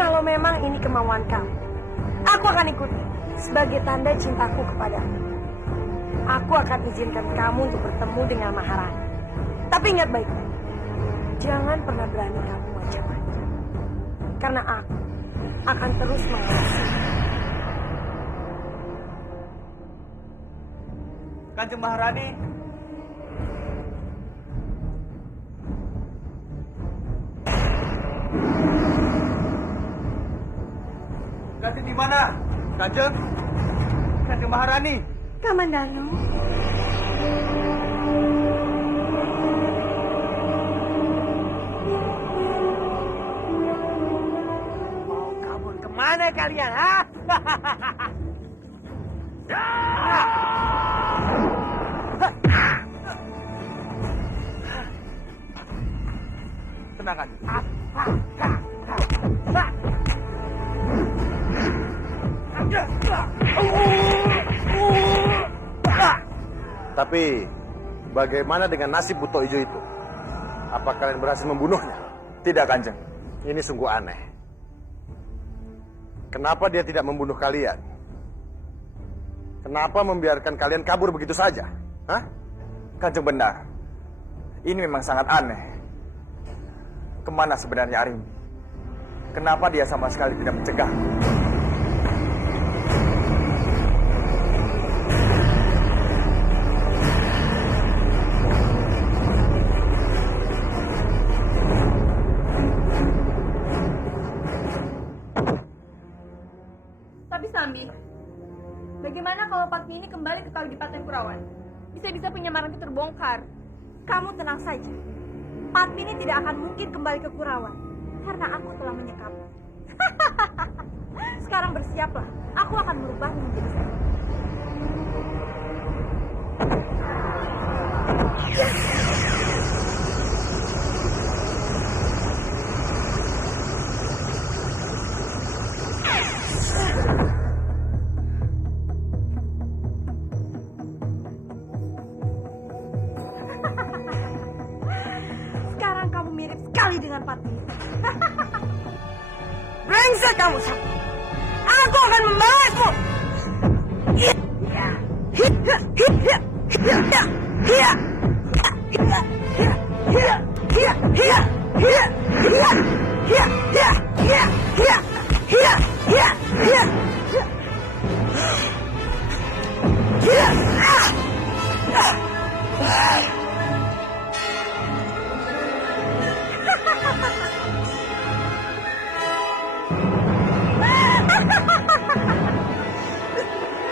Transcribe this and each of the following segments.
Kalau memang ini kemauan kamu, aku akan ikuti sebagai tanda cintaku kepadamu. Aku akan izinkan kamu untuk bertemu dengan Maharani. Tapi ingat baik-baik, jangan pernah berani kamu macam-macam. Karena aku akan terus mengawasi. Kanjeng Maharani. Kanjeng di mana? Kanjeng? Kanjeng Maharani. Kamandano. Mau kabur kemana kalian, ha? Tenang, Kanjeng. Tapi bagaimana dengan nasib Buto Ijo itu? Apa kalian berhasil membunuhnya? Tidak, Kanjeng. Ini sungguh aneh. Kenapa dia tidak membunuh kalian? Kenapa membiarkan kalian kabur begitu saja? Hah? Kanjeng benar. Ini memang sangat aneh. Kemana sebenarnya Arimbi? Kenapa dia sama sekali tidak mencegah? Tapi Sambi, bagaimana kalau Patmi ini kembali ke Kadipaten Kurawan? Bisa-bisa penyamaran itu terbongkar. Kamu tenang saja. Patmi ini tidak akan mungkin kembali ke Kurawan. Karena aku telah menyekapnya. Sekarang bersiaplah. Aku akan merubahmu menjadi seorang. Sekarang kamu mirip sekali dengan Patmi. Brengsek kamu, Sam. Aku akan membalasmu.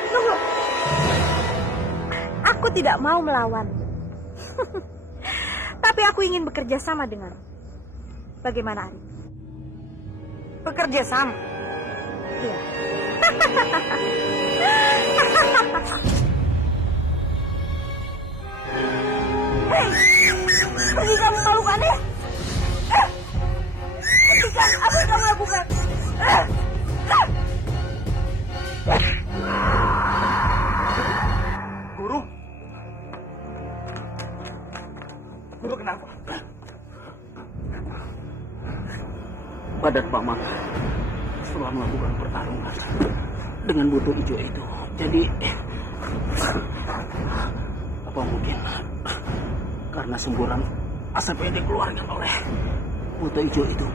Tunggu. Aku tidak mau melawan. Tapi aku ingin bekerja sama dengan. Bagaimana, Ari? Bekerja sama? Iya. Hei, pergi kamu melakukan ya? Hentikan apa yang kamu lakukan? Guru? Guru kenapa? Badan Paman setelah melakukan pertarungan dengan Buto Ijo itu. Jadi, apa mungkin karena semburan asap yang dikeluarkan oleh Buto Ijo itu?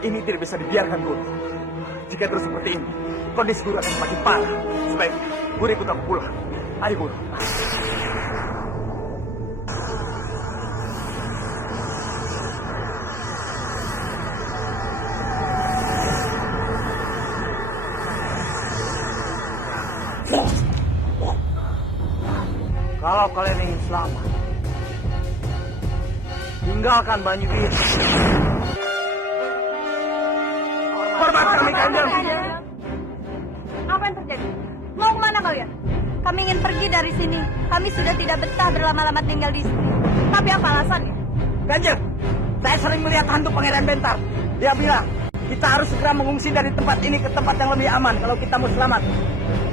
Ini tidak bisa dibiarkan, Guru. Jika terus seperti ini, kondisi Guru akan semakin parah. Sebaiknya, Guru ikut aku pulang. Ayo, Guru. Kalau kalian ingin selamat, tinggalkan Banyuwir. Hormat kami, Kanjeng. Apa yang terjadi? Mau kemana kalian? Kami ingin pergi dari sini. Kami sudah tidak betah berlama-lama tinggal di sini. Tapi apa alasannya? Kanjeng, saya sering melihat hantu Pangeran Bentar. Dia bilang, Kita harus segera mengungsi dari tempat ini ke tempat yang lebih aman kalau kita mau selamat.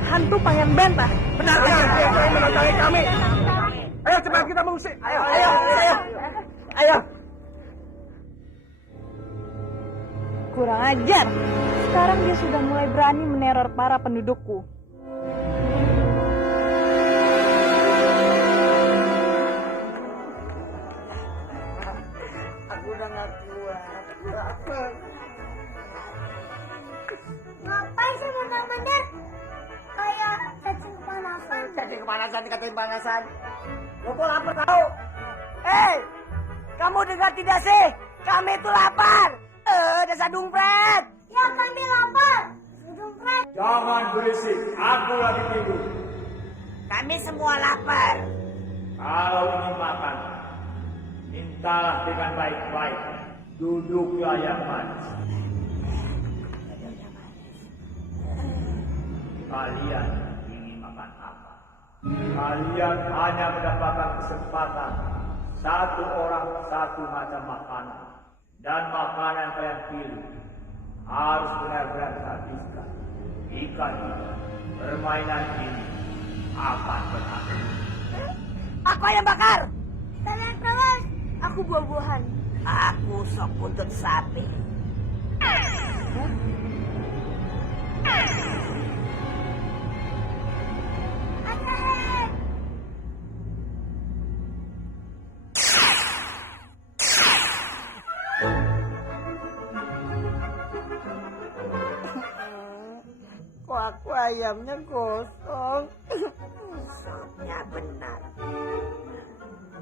Hantu Pangeran Bentah. Benar, mendatangi kami. Ayo cepat kita mengungsi. Ayo. Ayo. Kurang ajar. Sekarang dia sudah mulai berani meneror para pendudukku. Aku udah gak kuat. Ngapain sih bener-bener kayak cacing panasan? Cacing kepanasan dikatain panasan. Lo kok lapar tau? Kamu dengar tidak sih? Kami itu lapar. Dasar dumpret. Ya kami lapar. Sumpret. Jangan berisik, aku lagi tidur. Kami semua lapar. Kalau ingin makan, mintalah dengan baik-baik. Duduklah yang manis. Kalian ingin makan apa? Kalian hanya mendapatkan kesempatan satu orang satu macam makanan. Dan makanan kalian pilih harus benar-benar dihabiskan. Jika tidak, permainan ini akan berakhir. Aku ayam bakar. Terus. Aku buah-buahan. Aku sop buntut sapi. Kok aku ayamnya kosong? Sopnya benar.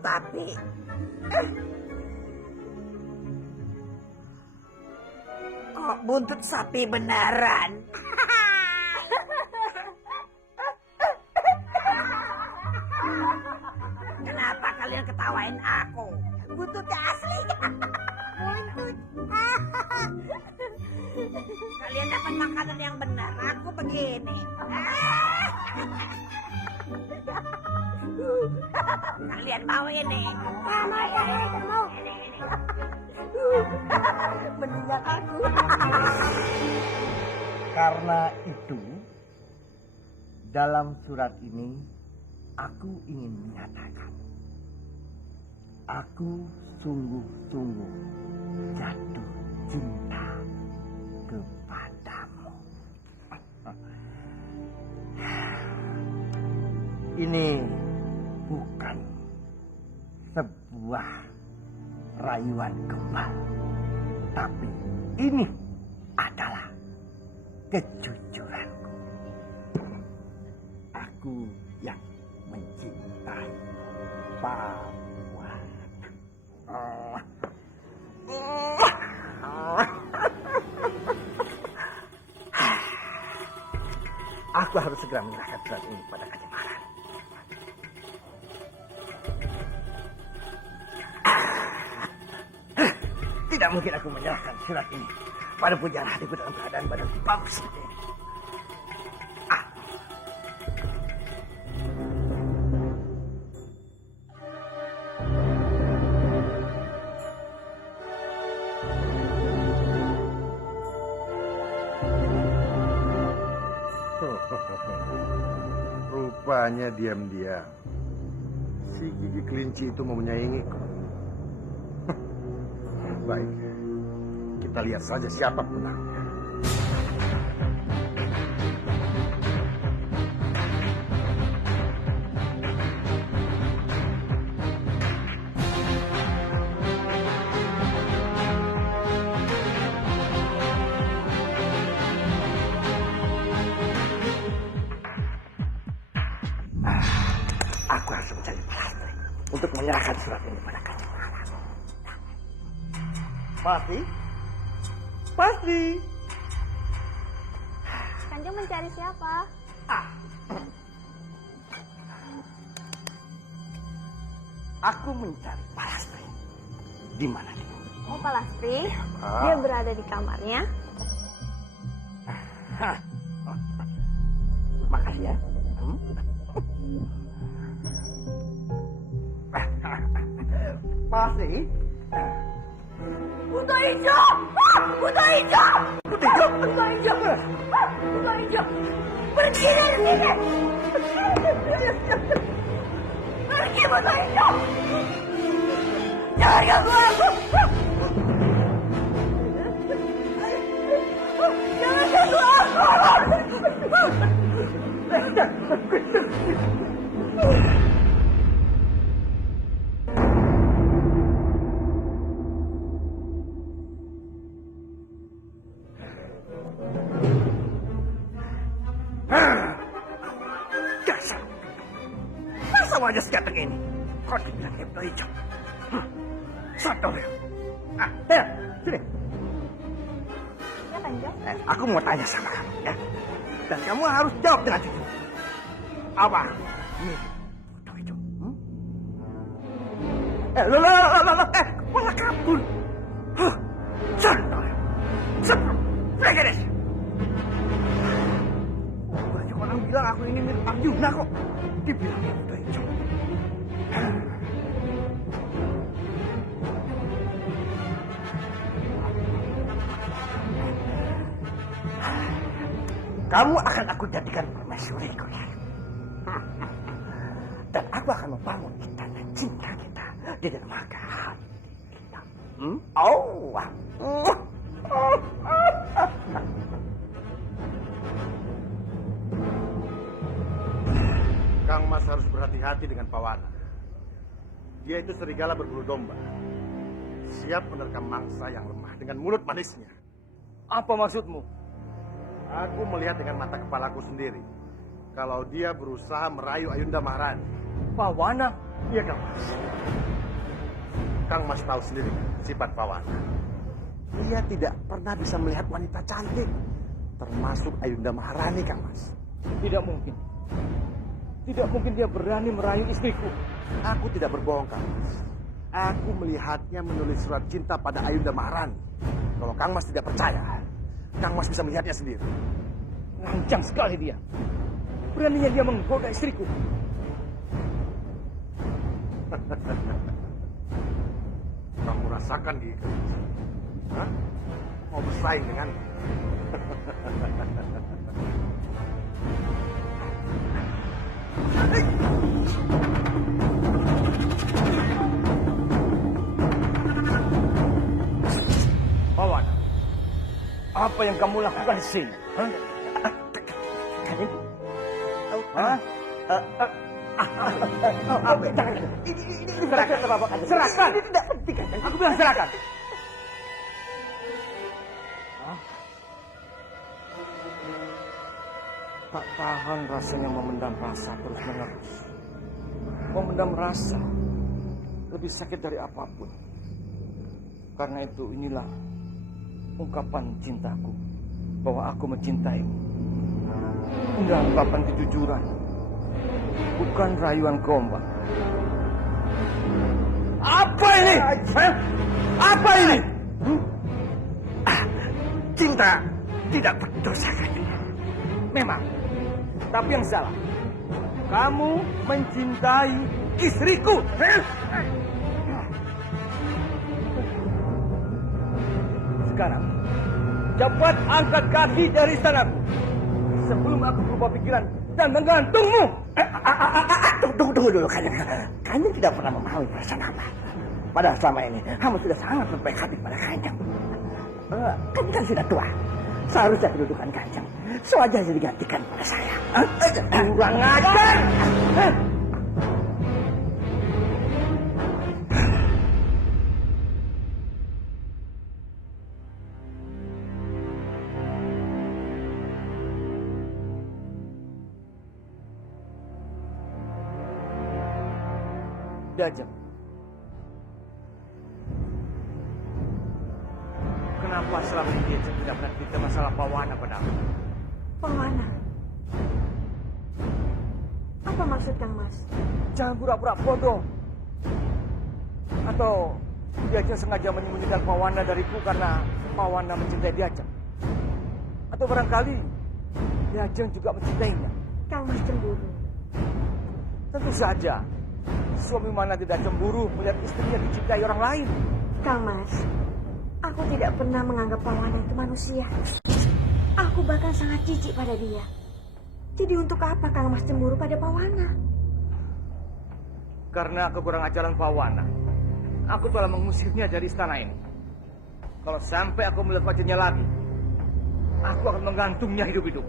Tapi kok buntut sapi beneran? Kenapa kalian ketawain aku? Buntutnya asli. Buntut. Kalian dapat makanan yang benar. Aku begini. Kalian mau ini? Mau. Mendengar aku. Karena itu, dalam surat ini, aku ingin menyatakan, aku sungguh-sungguh jatuh cinta kepadamu. Ini bukan sebuah rayuan kembal, tapi ini adalah kejujuranku. Aku yang mencintai Pawan. Aku harus segera menyerahkan surat ini pada Kajemaran. Tidak mungkin aku menyerahkan surat ini pada pujaan hatiku dalam keadaan badan bagus seperti ini. Rupanya diam-diam si gigi kelinci itu mau menyaingiku. Baik, kita lihat saja siapa menangnya. Aku harus mencari Palastri untuk menyerahkan surat ini pada Kajemaran. Pasti? Pasti. Kanjeng mencari siapa? Aku mencari Palastri. Di mana dia? Oh, Pak Lastri. Dia berada di kamarnya. Makasih ya. Pasti. Buto hijau! Buto hijau! Buto hijau! Buto hijau! Buto hijau! Pergi dari sini! Pergi buto hijau! Jangan ganggu aku! Jangan ganggu aku! Dasar. Masa wajah seganteng ini? Kau dibilang Buto hijau. Satu ya. Sini. Ya, Kanjeng. Aku mau tanya sama kamu ya. Dan kamu harus jawab dengan jujur. Apa? Ini Buto hijau. Malah kabur. Contoh. Sebelum. Fregedes. Banyak orang bilang aku ini mirip Arjuna kok. Dibilangnya Buto hijau. Kamu akan aku jadikan permaisuriku ya. Dan aku akan membangun istana cinta kita di dermaga hati kita. Oh, wah. Kang Mas harus berhati-hati dengan Pawana. Dia itu serigala berbulu domba. Siap menerkam mangsa yang lemah dengan mulut manisnya. Apa maksudmu? Aku melihat dengan mata kepalaku sendiri. Kalau dia berusaha merayu Ayunda Maharani. Pawana? Iya, Kang Mas. Kang Mas tahu sendiri sifat Pawana. Dia tidak pernah bisa melihat wanita cantik. Termasuk Ayunda Maharani, Kang Mas. Tidak mungkin. Tidak mungkin dia berani merayu istriku. Aku tidak berbohong, Kang Mas. Aku melihatnya menulis surat cinta pada Ayunda Maharani. Kalau Kang Mas tidak percaya, Kang Mas bisa melihatnya sendiri. Lancang sekali dia. Beraninya dia menggoda istriku. Kamu rasakan gigi Kang Mas? Hah? Mau bersaing dengan? Pawana, apa yang kamu lakukan di sini? Hah? Hah? Serahkan ke Bapak Kanjeng. Serahkan. Ini tidak penting, Kanjeng. Aku bilang serahkan. Tak tahan rasanya memendam rasa terus menerus. Memendam rasa lebih sakit dari apapun. Karena itu inilah ungkapan cintaku bahwa aku mencintaimu. Inilah ungkapan kejujuran, bukan rayuan gombal. Apa ini? Apa ini? Cinta tidak berdosa, Kanjeng. Memang. Tapi yang salah, kamu mencintai istriku. Sekarang, cepat angkat kaki dari istanaku sebelum aku berubah pikiran dan menggantungmu. Tunggu dulu, Kanjeng. Kanjeng tidak pernah memahami perasaan hamba. Padahal selama ini hamba sudah sangat berbaik hati pada Kanjeng. Kanjeng kan sudah tua. Seharusnya kedudukan Kanjeng sewajarnya digantikan pada saya. Kurang ajar! Dajjal. Kenapa selama ini dia tidak pernah cerita masalah Pawana padamu? Pawana. Apa maksud Kang Mas? Jangan pura-pura bodoh. Atau Dajjal sengaja menyembunyikan Pawana dariku karena Pawana mencintai Dajjal. Atau barangkali Dajjal juga mencintainya. Kang Mas cemburu. Tentu saja. Suami mana tidak cemburu melihat istrinya dicintai orang lain? Kang Mas, Aku tidak pernah menganggap Pawana itu manusia. Aku bahkan sangat jijik pada dia. Jadi untuk apa Kang Mas cemburu pada Pawana? Karena kekurang ajaran Pawana, aku telah mengusirnya dari istana ini. Kalau sampai aku melihat wajahnya lagi, aku akan menggantungnya hidup-hidup.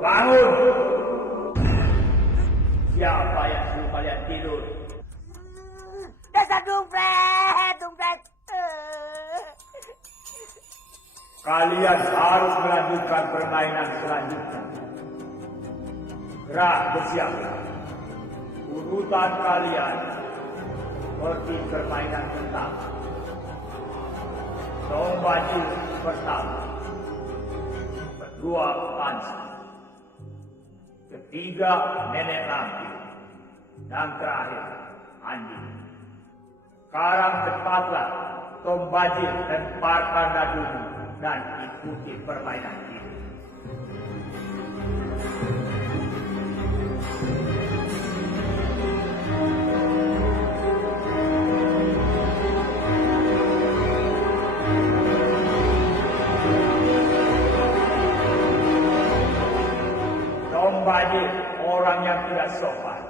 Bangun! Siapa yang suruh kalian tidur? Dasar dumpret, dumpret. Kalian harus melanjutkan permainan selanjutnya. Gerak bersiaplah. Urutan kalian seperti permainan pertama. Tombaju pertama. Kedua panci. Ketiga nenek lampir. Dan terakhir Andi. Sekarang cepatlah Tombajil lemparkan dadumu dan ikuti permainan ini. Tombajil orang yang tidak sopan.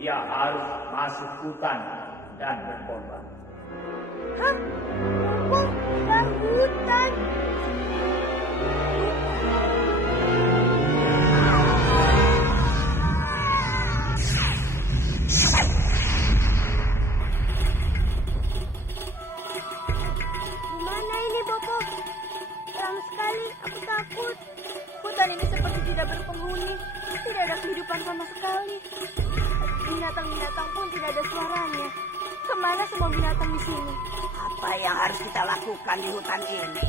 Dia harus masuk hutan dan berkorban. Hah? Kok dan hutan? Gimana ini, Bopo? Seram sekali, aku takut. Hutan ini seperti tidak berpenghuni. Tidak ada kehidupan sama sekali. Binatang-binatang pun tidak ada suaranya. Kemana semua binatang di sini? Apa yang harus kita lakukan di hutan ini?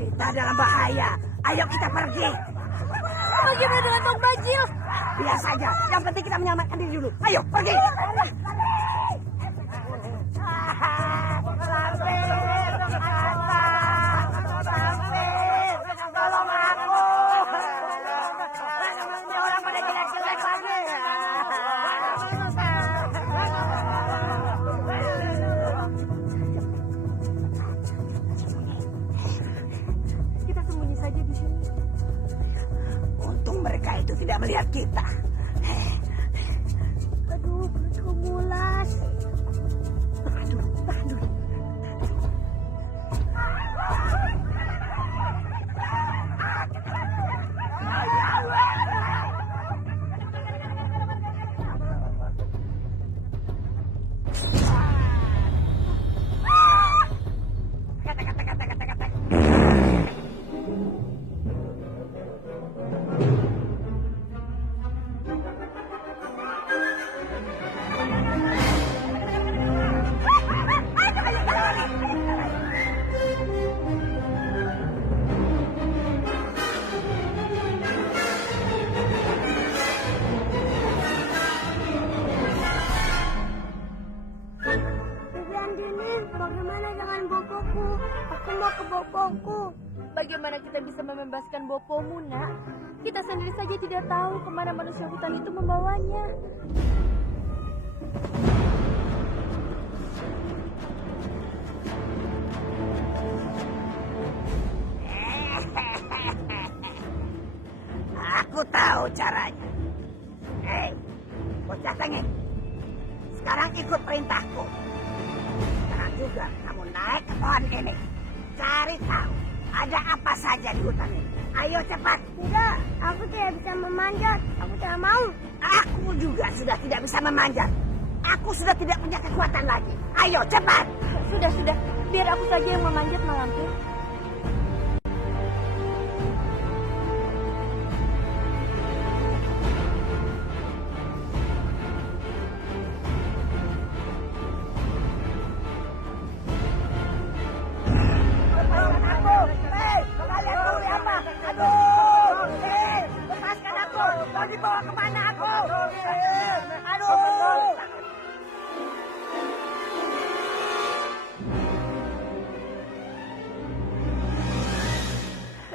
Kita dalam bahaya. Ayo kita pergi. Bagaimana dengan Tong Bajil? Biar saja. Yang penting kita menyelamatkan diri dulu. Ayo pergi. Tolong aku. Ini orang pada jelek-jelek lagi. Kita sembunyi saja di sini. Untung mereka itu tidak melihat kita. Aduh, perutku mulas. Aduh. Bibi Andini, bagaimana dengan bopoku? Aku mau ke bopoku. Bagaimana kita bisa membebaskan Bopomu, nak? Kita sendiri saja tidak tahu kemana manusia hutan itu membawanya. Aku tahu caranya. Hei, bocah tengik. Sekarang ikut perintahku. Sekarang juga kamu naik ke pohon ini. Cari tahu ada apa saja di hutan ini. Ayo cepat. Tidak, aku tidak bisa memanjat. Aku tidak mau. Aku juga sudah tidak bisa memanjat. Aku sudah tidak punya kekuatan lagi. Ayo cepat. Sudah. Biar aku saja yang memanjat Malampir.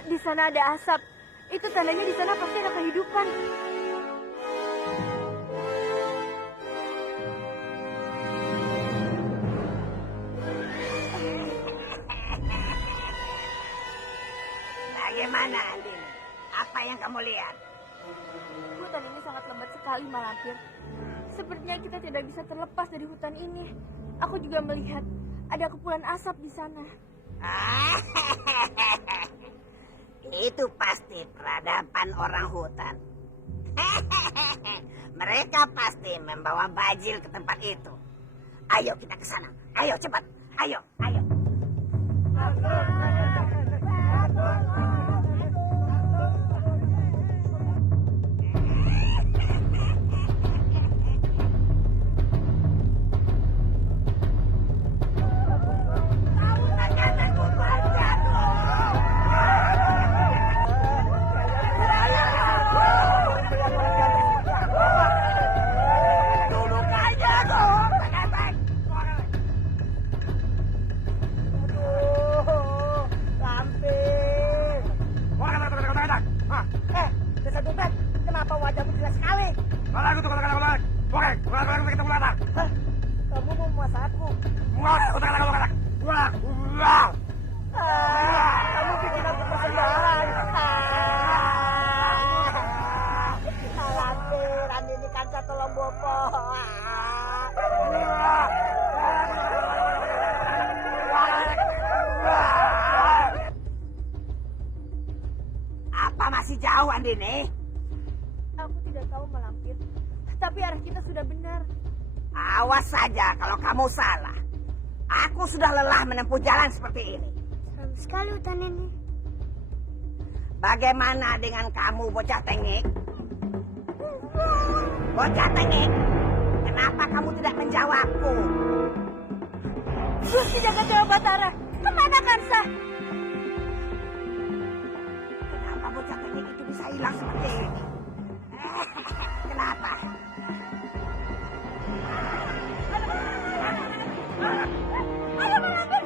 Di sana ada asap. Itu tandanya di sana pasti ada kehidupan. Bagaimana, Andin? Apa yang kamu lihat? Hutan ini sangat lembat sekali, Malampir. Sepertinya kita tidak bisa terlepas dari hutan ini. Aku juga melihat ada kepulan asap di sana. Itu pasti peradaban orang hutan. Mereka pasti membawa bajil ke tempat itu. Ayo kita ke sana. Ayo cepat. Ayo, ayo. Kenapa wajahmu jelas sekali? Kamu mau memuas aku? Kamu bikin aku persembahan. Malampir, ini kan tolong bopo. Apa masih jauh, Andini? Aku tidak tahu, Malampir. Tapi arah kita sudah benar. Awas saja kalau kamu salah. Aku sudah lelah menempuh jalan seperti ini. Seram sekali hutan ini. Bagaimana dengan kamu, bocah tengik? Bocah tengik, kenapa kamu tidak menjawabku? Tidak jawab Batara. Kemana Kansa? Kenapa bocah tengik itu bisa hilang seperti ini? Kenapa? Ayo Malampir.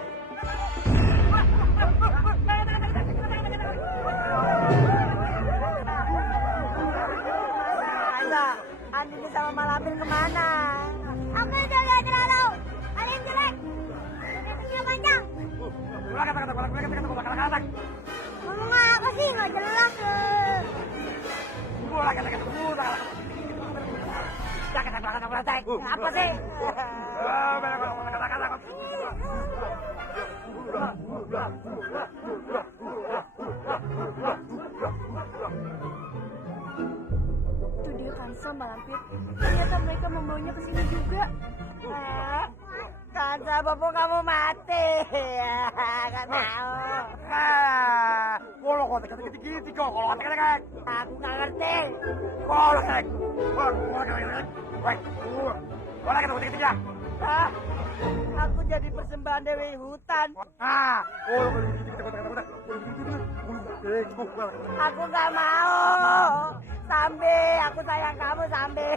Andini sama Malampir kemana? Aku udah lihat di laut. Ada yang jelek. Kakinya panjang. Ngomong apa sih? Nggak jelas. Apa sih? Itu dia Kansa, Malampir. Ternyata mereka membawanya ke sini juga. Kansa, bopo kamu mati. Gak tahu. Kalau kau kata gitu kok, kalau kata Aku gak ngerti. kalau kata kata Hah? Aku jadi persembahan Dewi Hutan. Aku gak mau. Sambe, aku sayang kamu Sambe.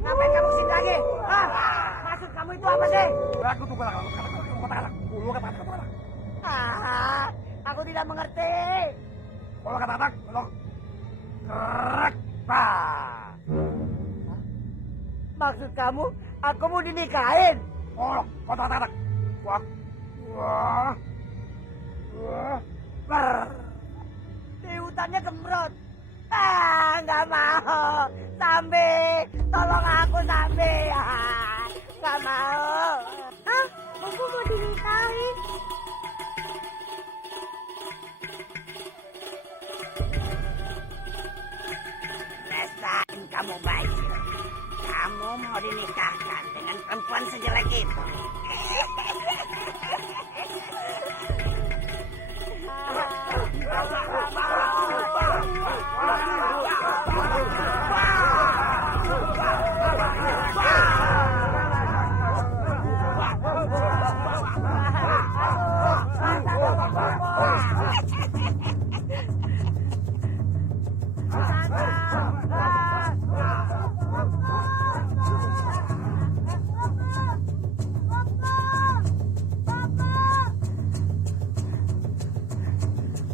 Ngapain kamu sini lagi? Hah? Maksud kamu itu apa sih? Aku tuh kata Aku tidak mengerti. kalau kata kalau kerek Maksud kamu, aku mau dinikahin? kalau kata wah Di hutannya gembrot. Nggak mau. Sambe, tolong aku Sambe. Nggak mau. Hah? Aku mau dinikahin. kamu baik. Kamu mau dinikahkan dengan perempuan sejelek itu.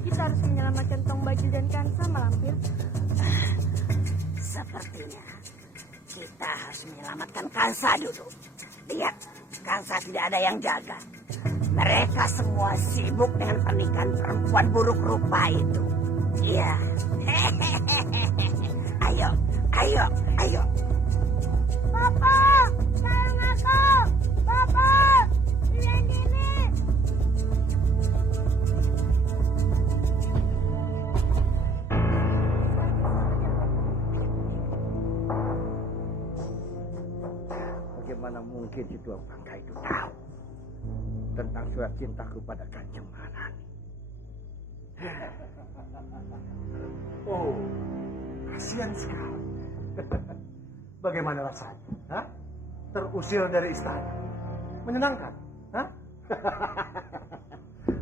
Kita harus menyelamatkan Tong Baju dan Kansa, Malampir. Sepertinya kita harus menyelamatkan Kansa dulu. Lihat, Kansa tidak ada yang jaga. Mereka semua sibuk dengan pernikahan perempuan buruk rupa itu. Iya. Ayo, ayo, ayo. Papa, tolong aku. Papa, lihat ini. Bagaimana mungkin si tua bangka itu tahu tentang surat cintaku pada Kanjeng Maharani? Oh, kasihan sekali. Bagaimana rasanya? Hah? Terusir dari istana. Menyenangkan? Hah?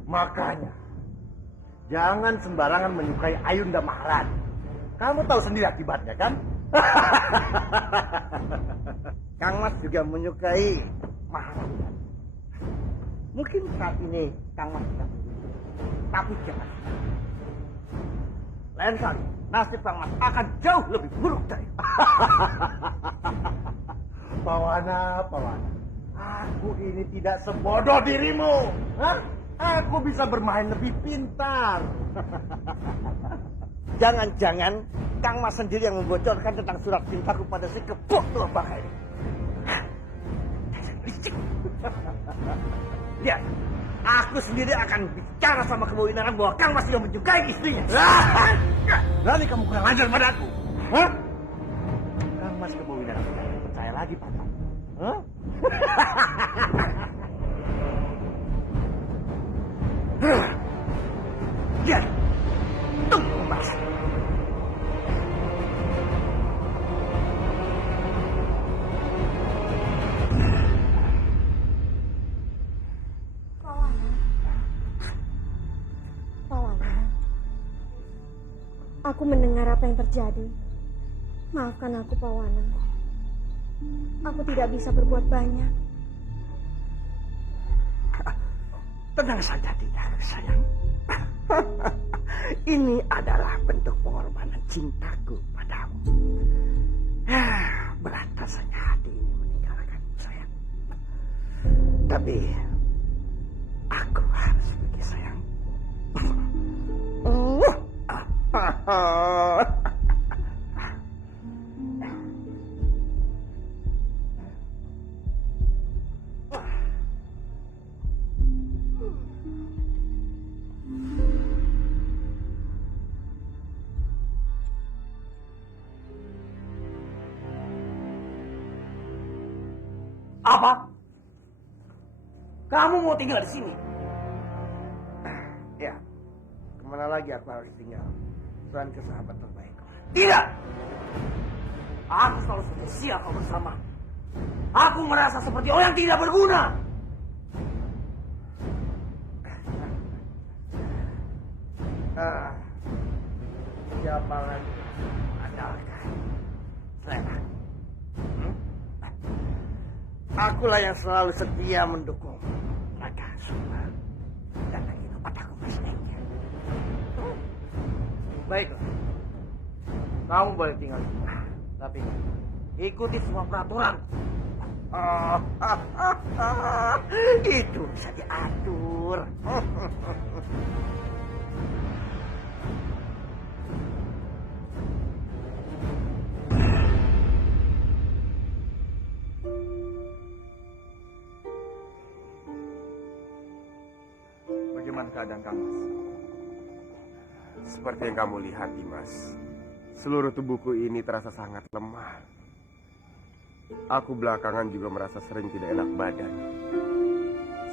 Makanya, jangan sembarangan menyukai Ayunda Maharani. Kamu tahu sendiri akibatnya, kan? Kang Mas juga menyukai Maharani. Mungkin saat ini Kang Mas tidak begitu, tapi jangan. Lain kali, nasib Kang Mas akan jauh lebih buruk dari. Pawana, Pawana. Aku ini tidak sebodoh dirimu. Hah? Aku bisa bermain lebih pintar. Jangan-jangan Kang Mas sendiri yang membocorkan tentang surat cintaku pada si kebok tua bangka ini. Licik. Lihat, aku sendiri akan bicara sama Kewinarang bahwa Kang Mas juga menyukai istrinya. Berani kamu kurang ajar padaku? Hah? Kang Mas Kewinarang tidak percaya lagi padamu. Hah? Lihat, tunggu pembahasan. Pawana, aku mendengar apa yang terjadi. Maafkan aku, Pawana. Aku tidak bisa berbuat banyak. Tenang saja, tidak, sayang. Ini adalah bentuk pengorbanan cintaku padamu. Berat rasanya hati ini meninggalkanmu, sayang. Tapi aku harus pergi, sayang. Apa? Kamu mau tinggal di sini? Ya, kemana lagi aku harus tinggal? Selain ke sahabat terbaik. Tidak! Aku selalu setia kau bersama. Aku merasa seperti orang yang tidak berguna. Siapa lagi andalkan? Saya. Akulah yang selalu setia mendukung Raka Sumba dan lagi padaku Mas Engger. Baiklah. Kamu boleh tinggal di sini. Tapi ikuti semua peraturan. Itu bisa diatur. Bagaimana keadaan kamu? Seperti yang kamu lihat, Dimas, Seluruh tubuhku ini terasa sangat lemah. Aku belakangan juga merasa sering tidak enak badan.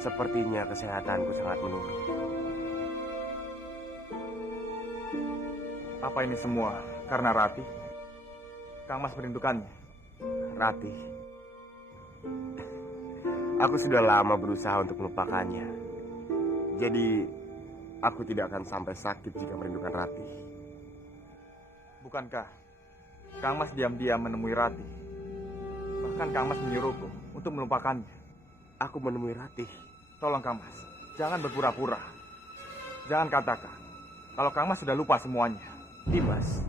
Sepertinya kesehatanku sangat menurun. Apa ini semua karena Ratih? Kang Mas merindukannya. Ratih, aku sudah lama berusaha untuk melupakannya. Jadi, aku tidak akan sampai sakit jika merindukan Ratih. Bukankah Kang Mas diam-diam menemui Ratih? Bahkan Kang Mas menyuruhku untuk melupakannya. Aku menemui Ratih. Tolong Kang Mas, jangan berpura-pura. Jangan katakan kalau Kang Mas sudah lupa semuanya. Dimas,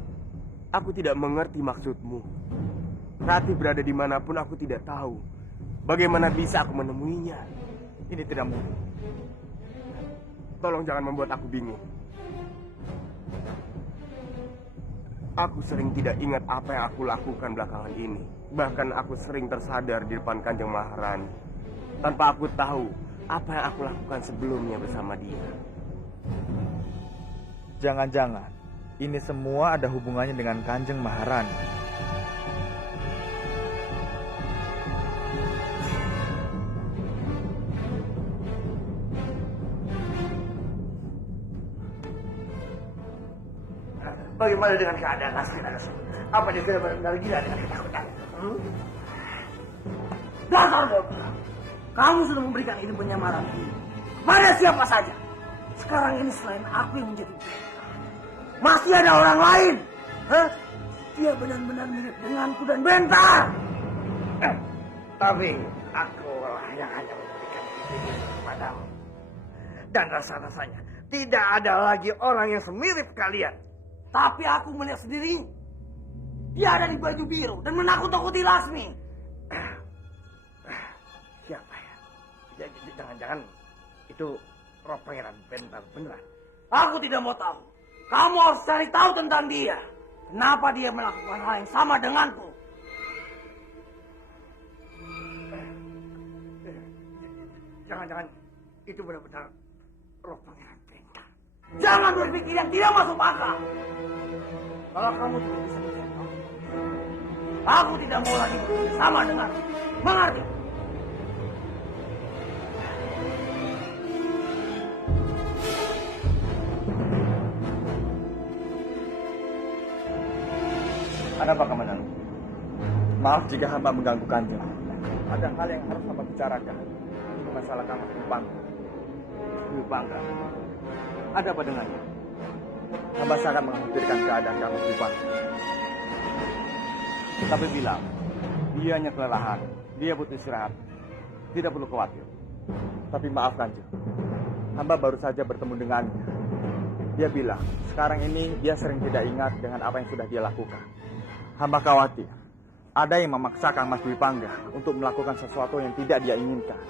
aku tidak mengerti maksudmu. Ratih berada dimanapun aku tidak tahu. Bagaimana bisa aku menemuinya? Ini tidak mungkin. Tolong jangan membuat aku bingung. Aku sering tidak ingat apa yang aku lakukan belakangan ini. Bahkan aku sering tersadar di depan Kanjeng Maharani tanpa aku tahu apa yang aku lakukan sebelumnya bersama dia. Jangan-jangan ini semua ada hubungannya dengan Kanjeng Maharani. Bagaimana dengan keadaan Nasri Nagas? Apa dia sudah benar-benar gila dengan ketakutan? Dasar bodoh! Kamu sudah memberikan ini penyamaran ini kepada siapa saja. Sekarang ini selain aku yang menjadi bentang, masih ada orang lain. Dia benar-benar mirip denganku dan Bentang. Tapi aku lah yang hanya memberikan ini kepadamu. Dan rasa-rasanya tidak ada lagi orang yang semirip kalian. Tapi aku melihat sendiri. Dia ada di baju biru dan menakut-nakuti Lasmi. Siapa ya? Jangan-jangan itu roh Pangeran Bentang beneran. Aku tidak mau tahu. Kamu harus cari tahu tentang dia. Kenapa dia melakukan hal yang sama denganku? Jangan-jangan itu benar-benar roh Pangeran Bentang. Jangan berpikir yang tidak masuk akal. Kalau kamu tidak bisa menjawab, aku tidak mau lagi bersama dengan. Mengerti? Ada apa Komandan? Maaf jika hamba mengganggu Kanjeng. Ada hal yang harus hamba bicarakan. Ini masalah Kang Mas Dwi Pangga. Ada apa dengannya? Hamba sangat mengkhawatirkan keadaan Kang Mas Dwi Pangga. Tapi bilang, dia hanya kelelahan, dia butuh istirahat. Tidak perlu khawatir. Tapi maaf Kanjeng, hamba baru saja bertemu dengannya. Dia bilang, sekarang ini dia sering tidak ingat dengan apa yang sudah dia lakukan. Hamba khawatir, ada yang memaksa Kang Mas Dwi Pangga untuk melakukan sesuatu yang tidak dia inginkan.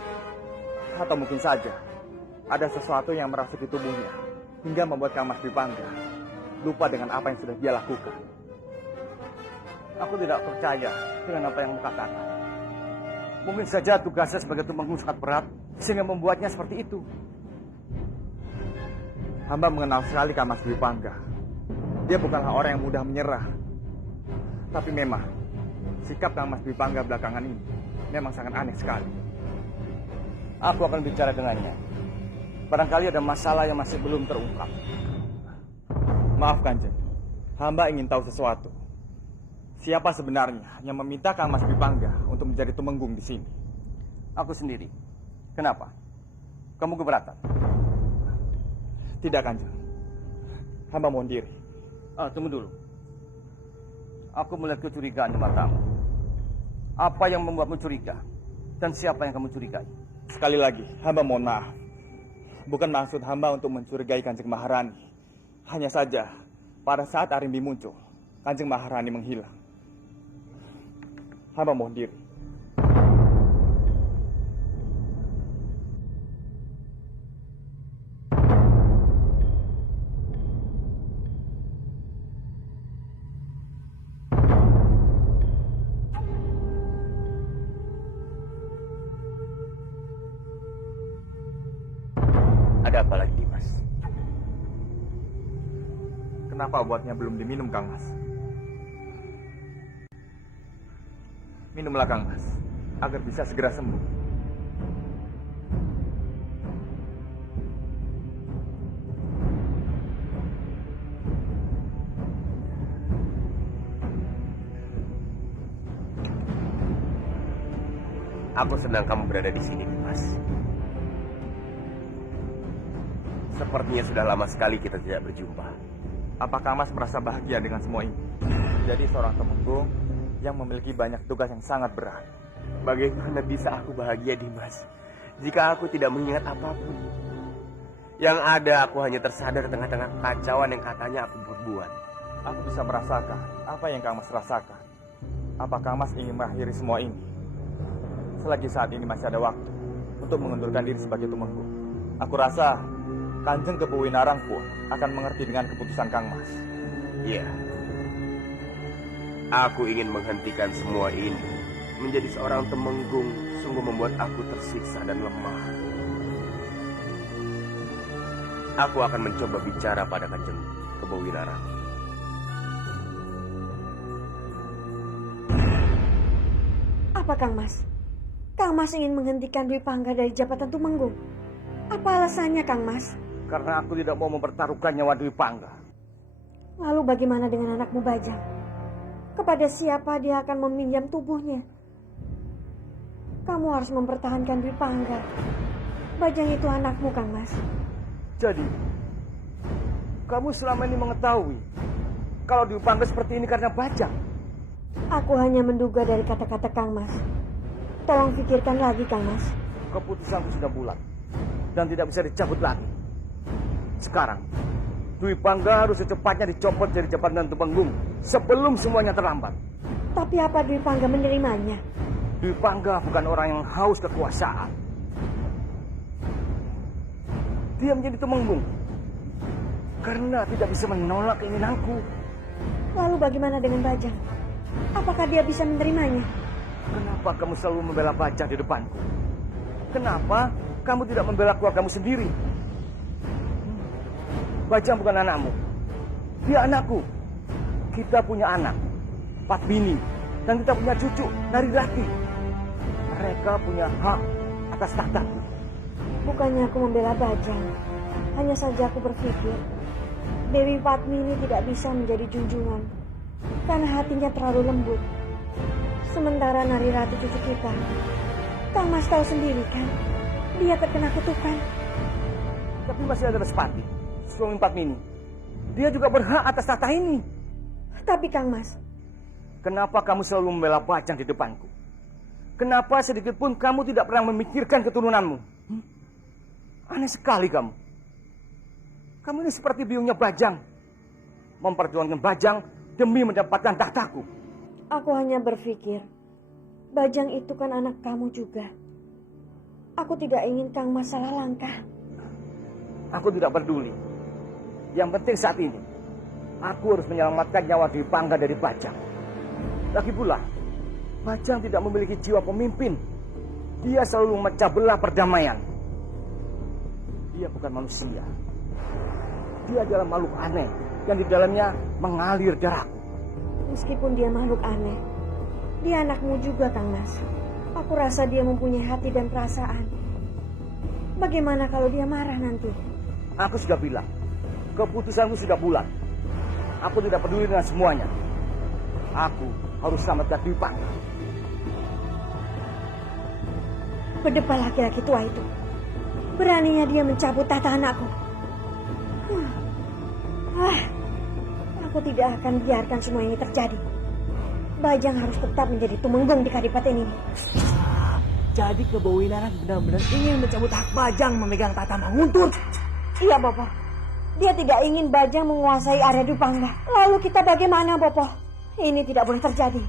Atau mungkin saja, ada sesuatu yang merasuki tubuhnya, hingga membuat Kang Mas Dwi Pangga lupa dengan apa yang sudah dia lakukan. Aku tidak percaya dengan apa yang kamu katakan. Mungkin saja tugasnya sebagai tumenggung sangat berat, sehingga membuatnya seperti itu. Hamba mengenal sekali Kang Mas Dwi Pangga. Dia bukanlah orang yang mudah menyerah. Tapi memang, sikap Kang Mas Dwi Pangga belakangan ini memang sangat aneh sekali. Aku akan bicara dengannya. Barangkali ada masalah yang masih belum terungkap. Maaf Kanjeng, hamba ingin tahu sesuatu. Siapa sebenarnya yang meminta Kang Mas Dwi Pangga untuk menjadi tumenggung di sini? Aku sendiri. Kenapa? Kamu keberatan? Tidak Kanjeng. Hamba mohon diri. Tunggu dulu. Aku melihat kecurigaan di matamu. Apa yang membuatmu curiga? Dan siapa yang kamu curigai? Sekali lagi, hamba mohon maaf. Bukan maksud hamba untuk mencurigai Kanjeng Maharani. Hanya saja, pada saat Arimbi muncul, Kanjeng Maharani menghilang. Hamba mohon diri. Ada apa lagi, Dimas? Kenapa obatnya belum diminum, Kang Mas? Minumlah Kang Mas, agar bisa segera sembuh. Aku senang kamu berada di sini, Mas. Sepertinya sudah lama sekali kita tidak berjumpa. Apakah Mas merasa bahagia dengan semua ini? Jadi seorang temenggung yang memiliki banyak tugas yang sangat berat. Bagaimana bisa aku bahagia, Dimas, jika aku tidak mengingat apapun? Yang ada aku hanya tersadar tengah-tengah kekacauan yang katanya aku berbuat. Aku bisa merasakan apa yang Kang Mas rasakan. Apakah Mas ingin mengakhiri semua ini? Selagi saat ini masih ada waktu untuk mengundurkan diri sebagai tumenggung. Aku rasa Kanjeng Kebuwinarang pun akan mengerti dengan keputusan Kang Mas. Iya. Aku ingin menghentikan semua ini. Menjadi seorang temenggung sungguh membuat aku tersiksa dan lemah. Aku akan mencoba bicara pada Kanjeng Kebuwinarang. Apa Kang Mas? Kang Mas ingin menghentikan Dwi Pangga dari jabatan tumenggung. Apa alasannya Kang Mas? Karena aku tidak mau mempertaruhkan nyawa Dwi Pangga. Lalu bagaimana dengan anakmu Bajang? Kepada siapa dia akan meminjam tubuhnya? Kamu harus mempertahankan Dwi Pangga. Bajang itu anakmu Kang Mas. Jadi, kamu selama ini mengetahui kalau Dwi Pangga seperti ini karena Bajang. Aku hanya menduga dari kata-kata Kang Mas. Tolong pikirkan lagi Kang Mas. Keputusanku sudah bulat dan tidak bisa dicabut lagi. Sekarang, Dwi Pangga harus secepatnya dicopot dari jabatan tumenggung sebelum semuanya terlambat. Tapi apa Dwi Pangga menerimanya? Dwi Pangga bukan orang yang haus kekuasaan. Dia menjadi tumenggung karena tidak bisa menolak keinginanku. Lalu bagaimana dengan Bajang? Apakah dia bisa menerimanya? Kenapa kamu selalu membela Bajang di depanku? Kenapa kamu tidak membela keluargamu sendiri? Bajang bukan anakmu. Dia anakku. Kita punya anak, Padmini, dan kita punya cucu, Narirati. Mereka punya hak atas takhta. Bukannya aku membela Bajang. Hanya saja aku berpikir Dewi Padmini tidak bisa menjadi junjungan karena hatinya terlalu lembut. Sementara Narirati cucu kita, Kang Mas tahu sendiri kan, dia terkena kutukan. Tapi masih ada Respati, suami Padmini. Dia juga berhak atas tahta ini. Tapi Kang Mas, kenapa kamu selalu membela Bajang di depanku? Kenapa sedikit pun kamu tidak pernah memikirkan keturunanmu? Aneh sekali kamu. Kamu ini seperti biungnya Bajang. Memperjuangkan Bajang demi mendapatkan tahtaku. aku hanya berpikir, Bajang itu kan anak kamu juga. Aku tidak ingin Kang Mas salah langkah. Aku tidak peduli. Yang penting saat ini, aku harus menyelamatkan nyawa Dwi Pangga dari Bajang. Lagi pula, Bajang tidak memiliki jiwa pemimpin. Dia selalu memecah belah perdamaian. Dia bukan manusia. Dia adalah makhluk aneh yang di dalamnya mengalir darahku. Meskipun dia makhluk aneh, dia anakmu juga, Kang Mas. Aku rasa dia mempunyai hati dan perasaan. Bagaimana kalau dia marah nanti? Aku sudah bilang, keputusanku sudah bulat. Aku tidak peduli dengan semuanya. Aku harus selamatkan Dwi Pangga. Berdebah laki-laki tua itu. Beraninya dia mencabut tahta anakku. Aku tidak akan biarkan semua ini terjadi. Bajang harus tetap menjadi tumenggung di kadipaten ini. Jadi Kebuwinarang benar-benar ingin mencabut hak Bajang memegang tahta Manguntur. Iya, Bopo. Dia tidak ingin Bajang menguasai area Dwi Pangga. Lalu kita bagaimana, Bopo? Ini tidak boleh terjadi.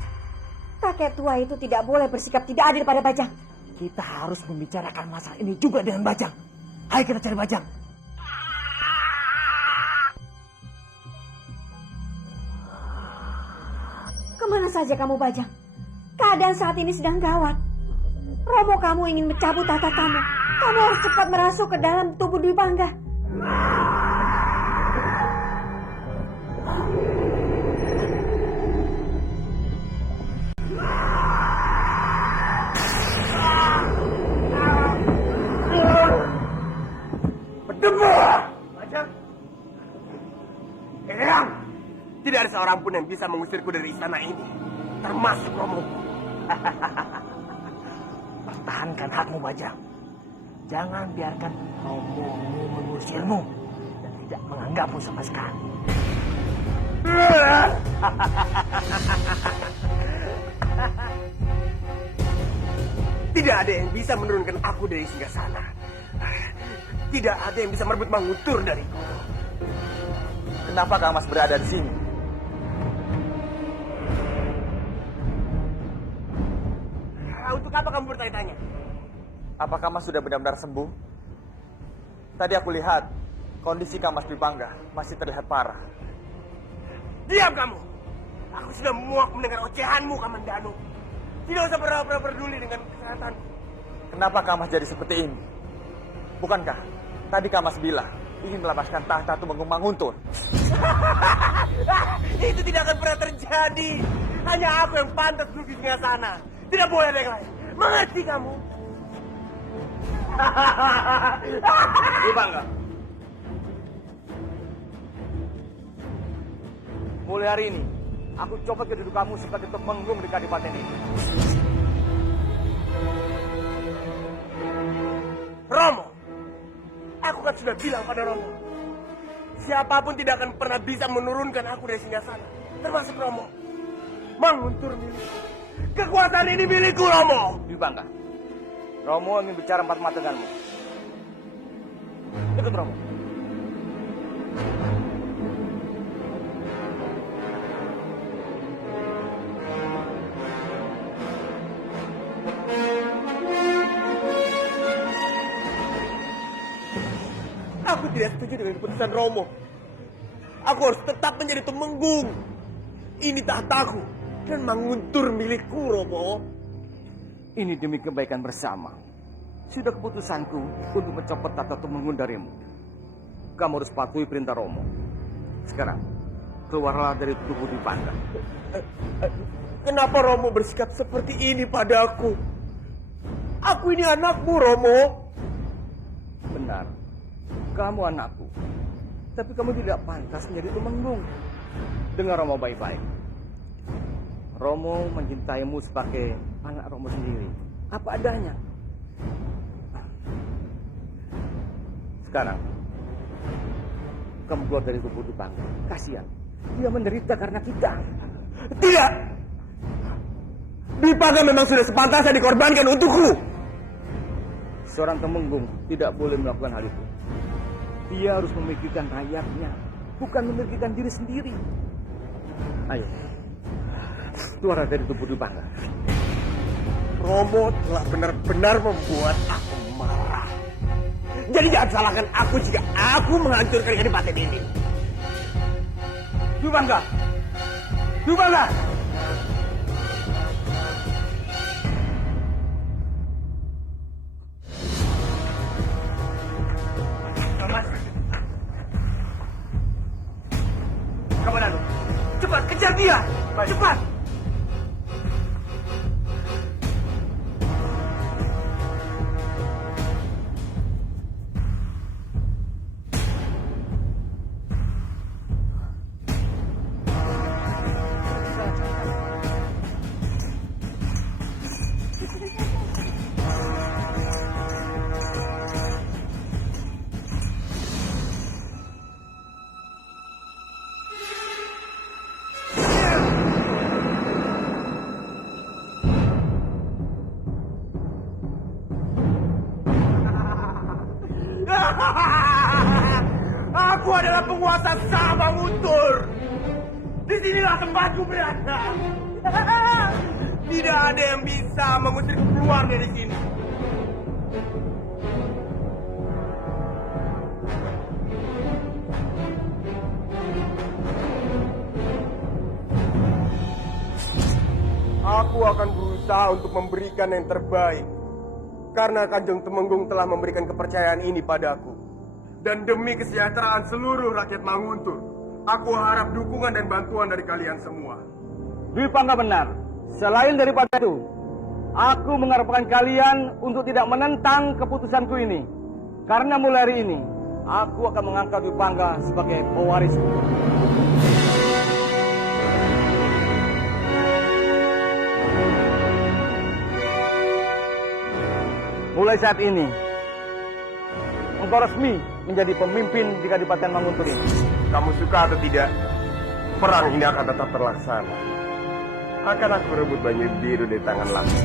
Kakek tua itu tidak boleh bersikap tidak adil pada Bajang. Kita harus membicarakan masalah ini juga dengan Bajang. Ayo kita cari Bajang. Kemana saja kamu, Bajang? Keadaan saat ini sedang gawat. Romo kamu ingin mencabut tahta kamu. Kamu harus cepat merasuk ke dalam tubuh Dwi Pangga. ada seorang pun yang bisa mengusirku dari istana ini, termasuk Romo. Pertahankan hakmu, Bajang. Jangan biarkan Romomu mengusirmu dan tidak menganggapmu sama sekali. Tidak ada yang bisa menurunkan aku dari singgasana. Tidak ada yang bisa merebut Manguntur dariku. Kenapa Kang Mas berada di sini? Untuk apa kamu bertanya-tanya? Apakah Mas sudah benar-benar sembuh? Tadi aku lihat kondisi Kang Mas Dwipangga masih terlihat parah. Diam kamu! Aku sudah muak mendengar ocehanmu, Kamandanu. Tidak usah pernah peduli dengan kesehatanku. Kenapa Kang Mas jadi seperti ini? Bukankah tadi Kang Mas bilang ingin melepaskan tahta Tumenggung Manguntur? Itu tidak akan pernah terjadi. Hanya aku yang pantas duduk di singgasana. Tidak boleh ada yang lain. Mengerti kamu? Dwipangga. Mulai hari ini, aku copot kedudukanmu sebagai Tumenggung di Kadipaten ini. Romo, aku kan sudah bilang pada Romo, siapapun tidak akan pernah bisa menurunkan aku dari singgasana, termasuk Romo. Manguntur milikku. Kekuasaan ini milikku, Romo. Dwipangga, Romo ingin bicara empat mata denganmu. Ikut Romo. Aku tidak setuju dengan keputusan Romo. Aku harus tetap menjadi Tumenggung. Ini tahtaku dan Manguntur milikku, Romo. Ini demi kebaikan bersama. Sudah keputusanku untuk mencopot tahta Tumenggung darimu. Kamu harus patuhi perintah Romo. Sekarang, keluarlah dari tubuh Dwipangga. Kenapa Romo bersikap seperti ini padaku? Aku ini anakmu, Romo. Benar, kamu anakku. Tapi kamu tidak pantas menjadi Tumenggung. Dengar Romo baik-baik. Romo mencintaimu sebagai anak Romo sendiri. Apa adanya. Sekarang, kamu keluar dari tubuh Dwipangga. Kasihan, dia menderita karena kita. Tidak. Dwipangga memang sudah sepantasnya dikorbankan untukku. Seorang Tumenggung tidak boleh melakukan hal itu. Dia harus memikirkan rakyatnya, bukan memikirkan diri sendiri. Ayo, keluar dari tubuh Dwipangga. Romo telah benar-benar membuat aku marah. Jadi jangan salahkan aku jika aku menghancurkan kadipaten ini. Dwipangga! Dwipangga! Kamandanu, cepat kejar dia. Cepat. Aku adalah penguasa Manguntur. Disinilah tempatku berada. Tidak ada yang bisa mengusirku keluar dari sini. Aku akan berusaha untuk memberikan yang terbaik. Karena Kanjeng Tumenggung telah memberikan kepercayaan ini padaku. Dan demi kesejahteraan seluruh rakyat Manguntur, aku harap dukungan dan bantuan dari kalian semua. Dwipangga benar. Selain daripada itu, aku mengharapkan kalian untuk tidak menentang keputusanku ini. Karena mulai hari ini, aku akan mengangkat Dwipangga sebagai pewarisku. Mulai saat ini, engkau resmi menjadi pemimpin di Kadipaten Manguntur ini. Kamu suka atau tidak, perang ini akan tetap terlaksana. Akan aku rebut Banyu Biru dari tangan Lampu.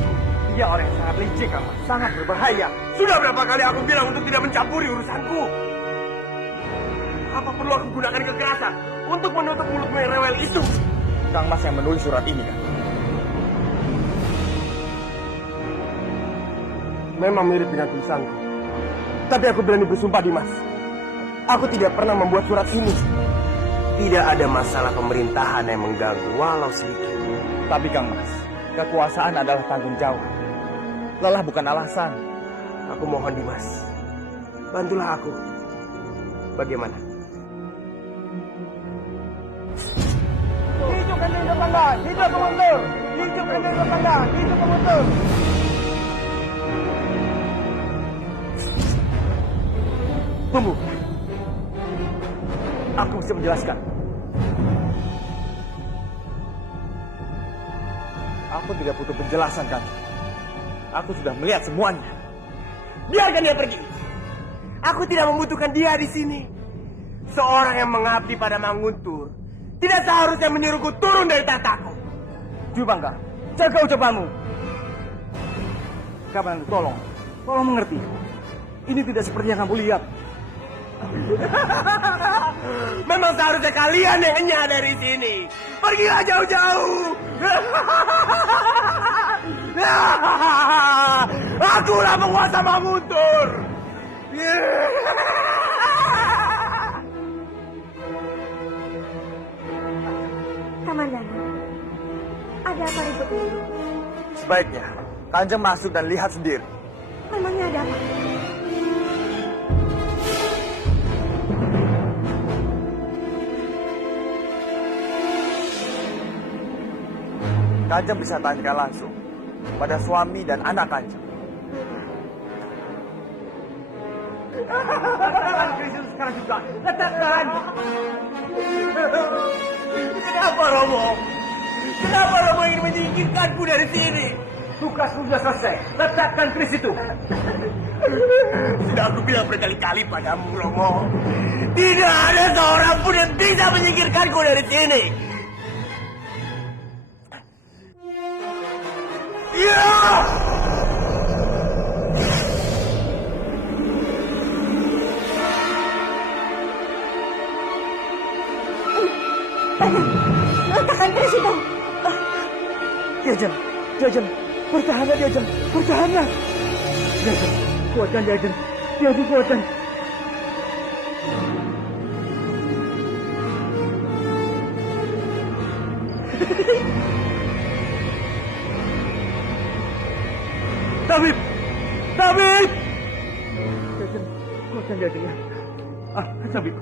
Dia orang yang sangat licik, Kang Mas. Sangat berbahaya. Sudah berapa kali aku bilang untuk tidak mencampuri urusanku? Apa perlu aku gunakan kekerasan untuk menutup mulutmu yang rewel itu? Kang Mas yang menulis surat ini, kan? Memang mirip dengan tulisanku. Tapi aku berani bersumpah, Dimas. Aku tidak pernah membuat surat ini. Tidak ada masalah pemerintahan yang mengganggu, walau sedikit. Tapi Kang Mas, kekuasaan adalah tanggung jawab. Lelah bukan alasan. Aku mohon, Dimas. Bantulah aku. Bagaimana? Hidup Kanjeng Jotanda, hidup Manguntur. Hidup Kanjeng Jotanda, hidup Manguntur. Tunggu. Aku bisa menjelaskan. Aku tidak butuh penjelasan, Kang. Aku sudah melihat semuanya. Biarkan dia pergi. Aku tidak membutuhkan dia di sini. Seorang yang mengabdi pada Manguntur tidak seharusnya menyuruhku turun dari tahtaku. Dwi Bangga, jaga ucapanmu. Kapan tolong mengerti. Ini tidak seperti yang kamu lihat. Memang seharusnya kalian yang hanya dari sini. Pergilah jauh-jauh. Akulah penguasa Manguntur. Kamandanu, ada apa ribut ini? Sebaiknya, Kanjeng masuk dan lihat sendiri. Memangnya ada apa? Kanjeng bisa tanyakan langsung pada suami dan anak Kanjeng. Kristus sekarang juga. Letakkan. Kenapa Romo? Kenapa Romo ingin menyingkirkanku dari sini? Tugasmu sudah selesai. Letakkan keris itu. Sudah aku bilang berkali-kali padamu, Romo. Tidak ada seorang pun yang bisa menyingkirkanku dari sini. Ya! Letakkan keris itu. Diajen, bertahanlah Diajen, bertahanlah. Diajen, kuatkan Diajen, kuatkan. Tabib! Diajen, kuatkan Diajen ya. Tabib.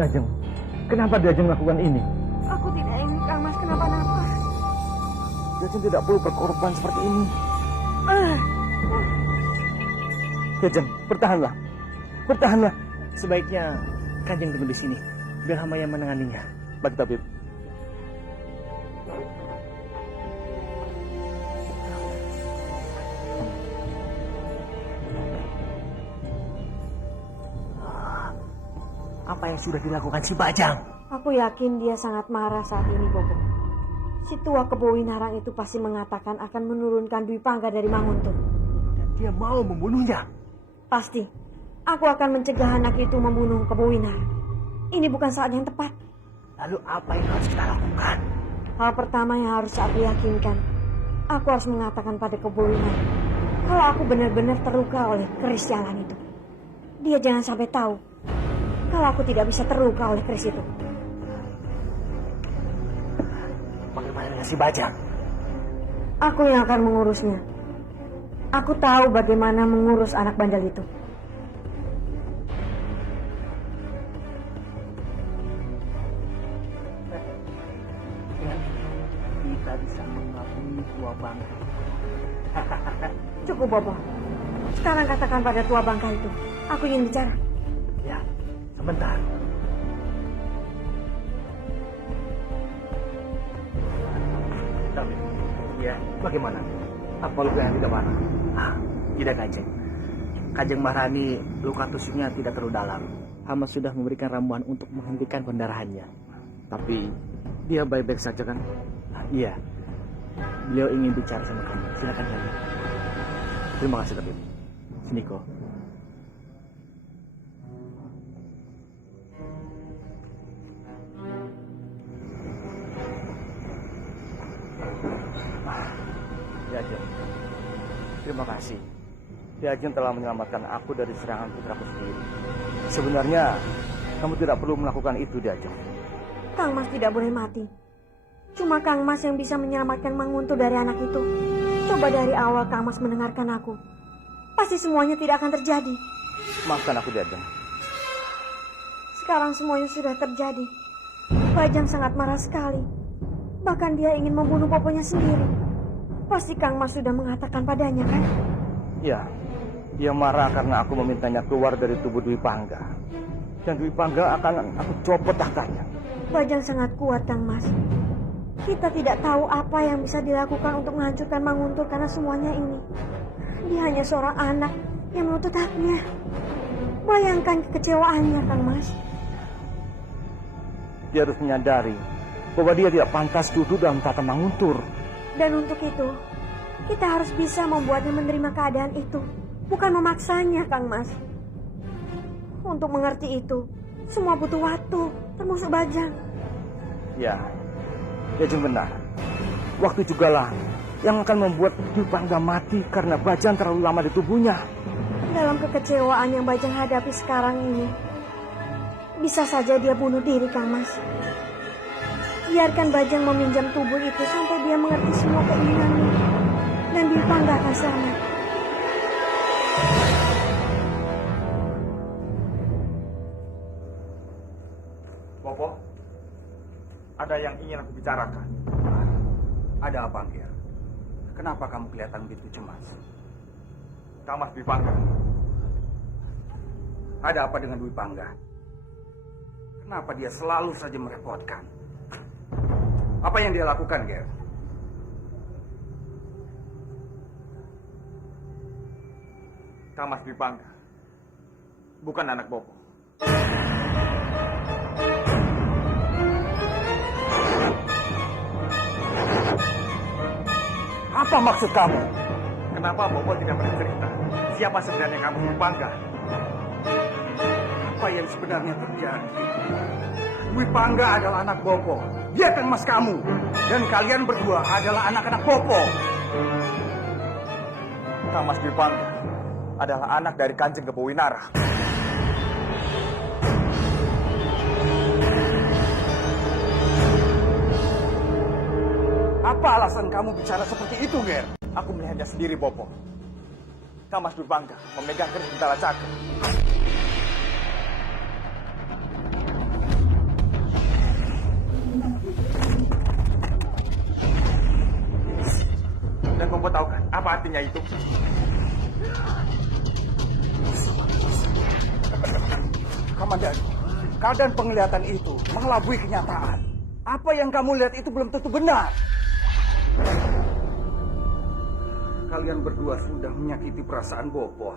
Ki Ajeng, kenapa Ki Ajeng melakukan ini? Aku tidak ingin Kang Mas kenapa-napa. Ki Ajeng tidak perlu berkorban seperti ini. Ki Ajeng, bertahanlah. Bertahanlah. Sebaiknya Kanjeng tunggu di sini. Biar hamba yang menanganinya. Baik, Tabib. Apa yang sudah dilakukan si Bajang? Aku yakin dia sangat marah saat ini, Bobo. Si tua Kebo Winarang itu pasti mengatakan akan menurunkan Dwi Pangga dari Manguntur. Dan dia mau membunuhnya. Pasti. Aku akan mencegah anak itu membunuh Kebo Winarang. Ini bukan saat yang tepat. Lalu apa yang harus kita lakukan? Hal pertama yang harus aku yakinkan, aku harus mengatakan pada Kebo Winarang kalau aku benar-benar terluka oleh keris jalan itu. Dia jangan sampai tahu kalau aku tidak bisa terluka oleh keris itu. Bagaimana dengan si Bajang? Aku yang akan mengurusnya. Aku tahu bagaimana mengurus anak bandel itu. Kita bisa mengakui tua bangka. Cukup, Bobo. Sekarang katakan pada tua bangka itu, aku ingin bicara. Ya, sebentar. Tapi, ya, bagaimana? Apa luka yang tidak parah? Tidak, Kanjeng. Kanjeng Maharani, luka tusuknya tidak terlalu dalam. Hamba sudah memberikan ramuan untuk menghentikan pendarahannya. Tapi, dia baik-baik saja kan? Iya. Beliau ingin bicara sama kamu. Silakan, Kanjeng. Terima kasih, Tabib. Sini, kok. Ki Ajeng, terima kasih. Ki Ajeng telah menyelamatkan aku dari serangan putraku sendiri. Sebenarnya, kamu tidak perlu melakukan itu, Ki Ajeng. Kang Mas tidak boleh mati. Cuma Kang Mas yang bisa menyelamatkan Manguntur dari anak itu. Coba dari awal Kang Mas mendengarkan aku. Pasti semuanya tidak akan terjadi. Maafkan aku, Ki Ajeng. Sekarang semuanya sudah terjadi. Bajang sangat marah sekali. Bahkan dia ingin membunuh boponya sendiri. Pasti Kang Mas sudah mengatakan padanya, kan? Ya, dia marah karena aku memintanya keluar dari tubuh Dwi Pangga. Dan Dwi Pangga akan aku copot tahtanya. Bajang sangat kuat, Kang Mas. Kita tidak tahu apa yang bisa dilakukan untuk menghancurkan Manguntur karena semuanya ini. Dia hanya seorang anak yang menuntut haknya. Bayangkan kekecewaannya, Kang Mas. Dia harus menyadari bahwa dia tidak pantas duduk dalam tata Manguntur. Dan untuk itu, kita harus bisa membuatnya menerima keadaan itu. Bukan memaksanya, Kang Mas. Untuk mengerti itu, semua butuh waktu, termasuk Bajang. Ya, Ki Ajeng benar. Waktu jugalah yang akan membuat Dwi Pangga mati karena Bajang terlalu lama di tubuhnya. Dalam kekecewaan yang Bajang hadapi sekarang ini, bisa saja dia bunuh diri, Kang Mas. Biarkan Bajang meminjam tubuh itu sampai dia mengerti semua keinginannya. Dan Dwi Pangga akan selamat. Bopo, ada yang ingin aku bicarakan. Ada apa, Angger? Kenapa kamu kelihatan begitu cemas? Kang Mas Dwi Pangga. Ada apa dengan Dwi Pangga? Kenapa dia selalu saja merepotkan? Apa yang dia lakukan, Ger? Kang Mas Dwi Pangga bukan anak Bopo. Apa maksud kamu? Kenapa Bopo tidak bercerita siapa sebenarnya Kang Mas Dwi Pangga? Apa yang sebenarnya terjadi? Dwi Pangga adalah anak Bopo. Dia kan mas kamu. Dan kalian berdua adalah anak-anak Bopo. Kang Mas Dwi Pangga adalah anak dari Kanjeng Kebo Winarang. Apa alasan kamu bicara seperti itu, Ger? Aku melihatnya sendiri, Bopo. Kang Mas Dwi Pangga memegang keris Bintala Cakra. keadaan penglihatan itu mengelabui kenyataan. Apa yang kamu lihat itu belum tentu benar. Kalian berdua sudah menyakiti perasaan Bopo.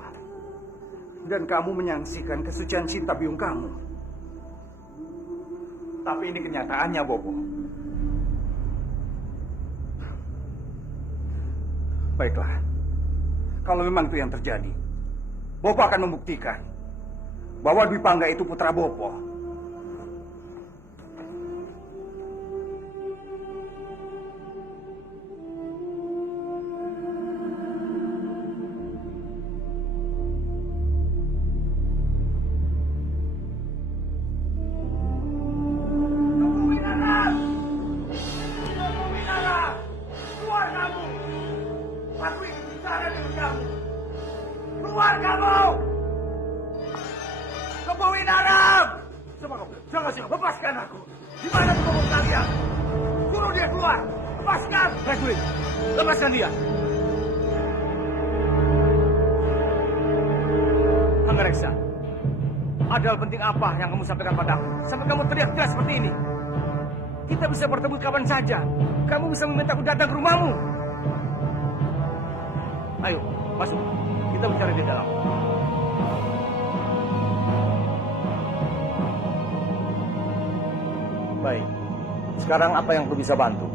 Dan kamu menyaksikan kesucian cinta biung kamu. Tapi ini kenyataannya, Bopo. Baiklah. Kalau memang itu yang terjadi, Bopo akan membuktikan bahwa Dwi Pangga itu putra Bopo. Lepaskan dia. Anggareksa, ada hal penting apa yang kamu sampaikan padaku? Sampai kamu teriak-teriak seperti ini. Kita bisa bertemu kapan saja. Kamu bisa memintaku datang ke rumahmu. Ayo, masuk. Kita bicara di dalam. Baik. Sekarang apa yang aku bisa bantu?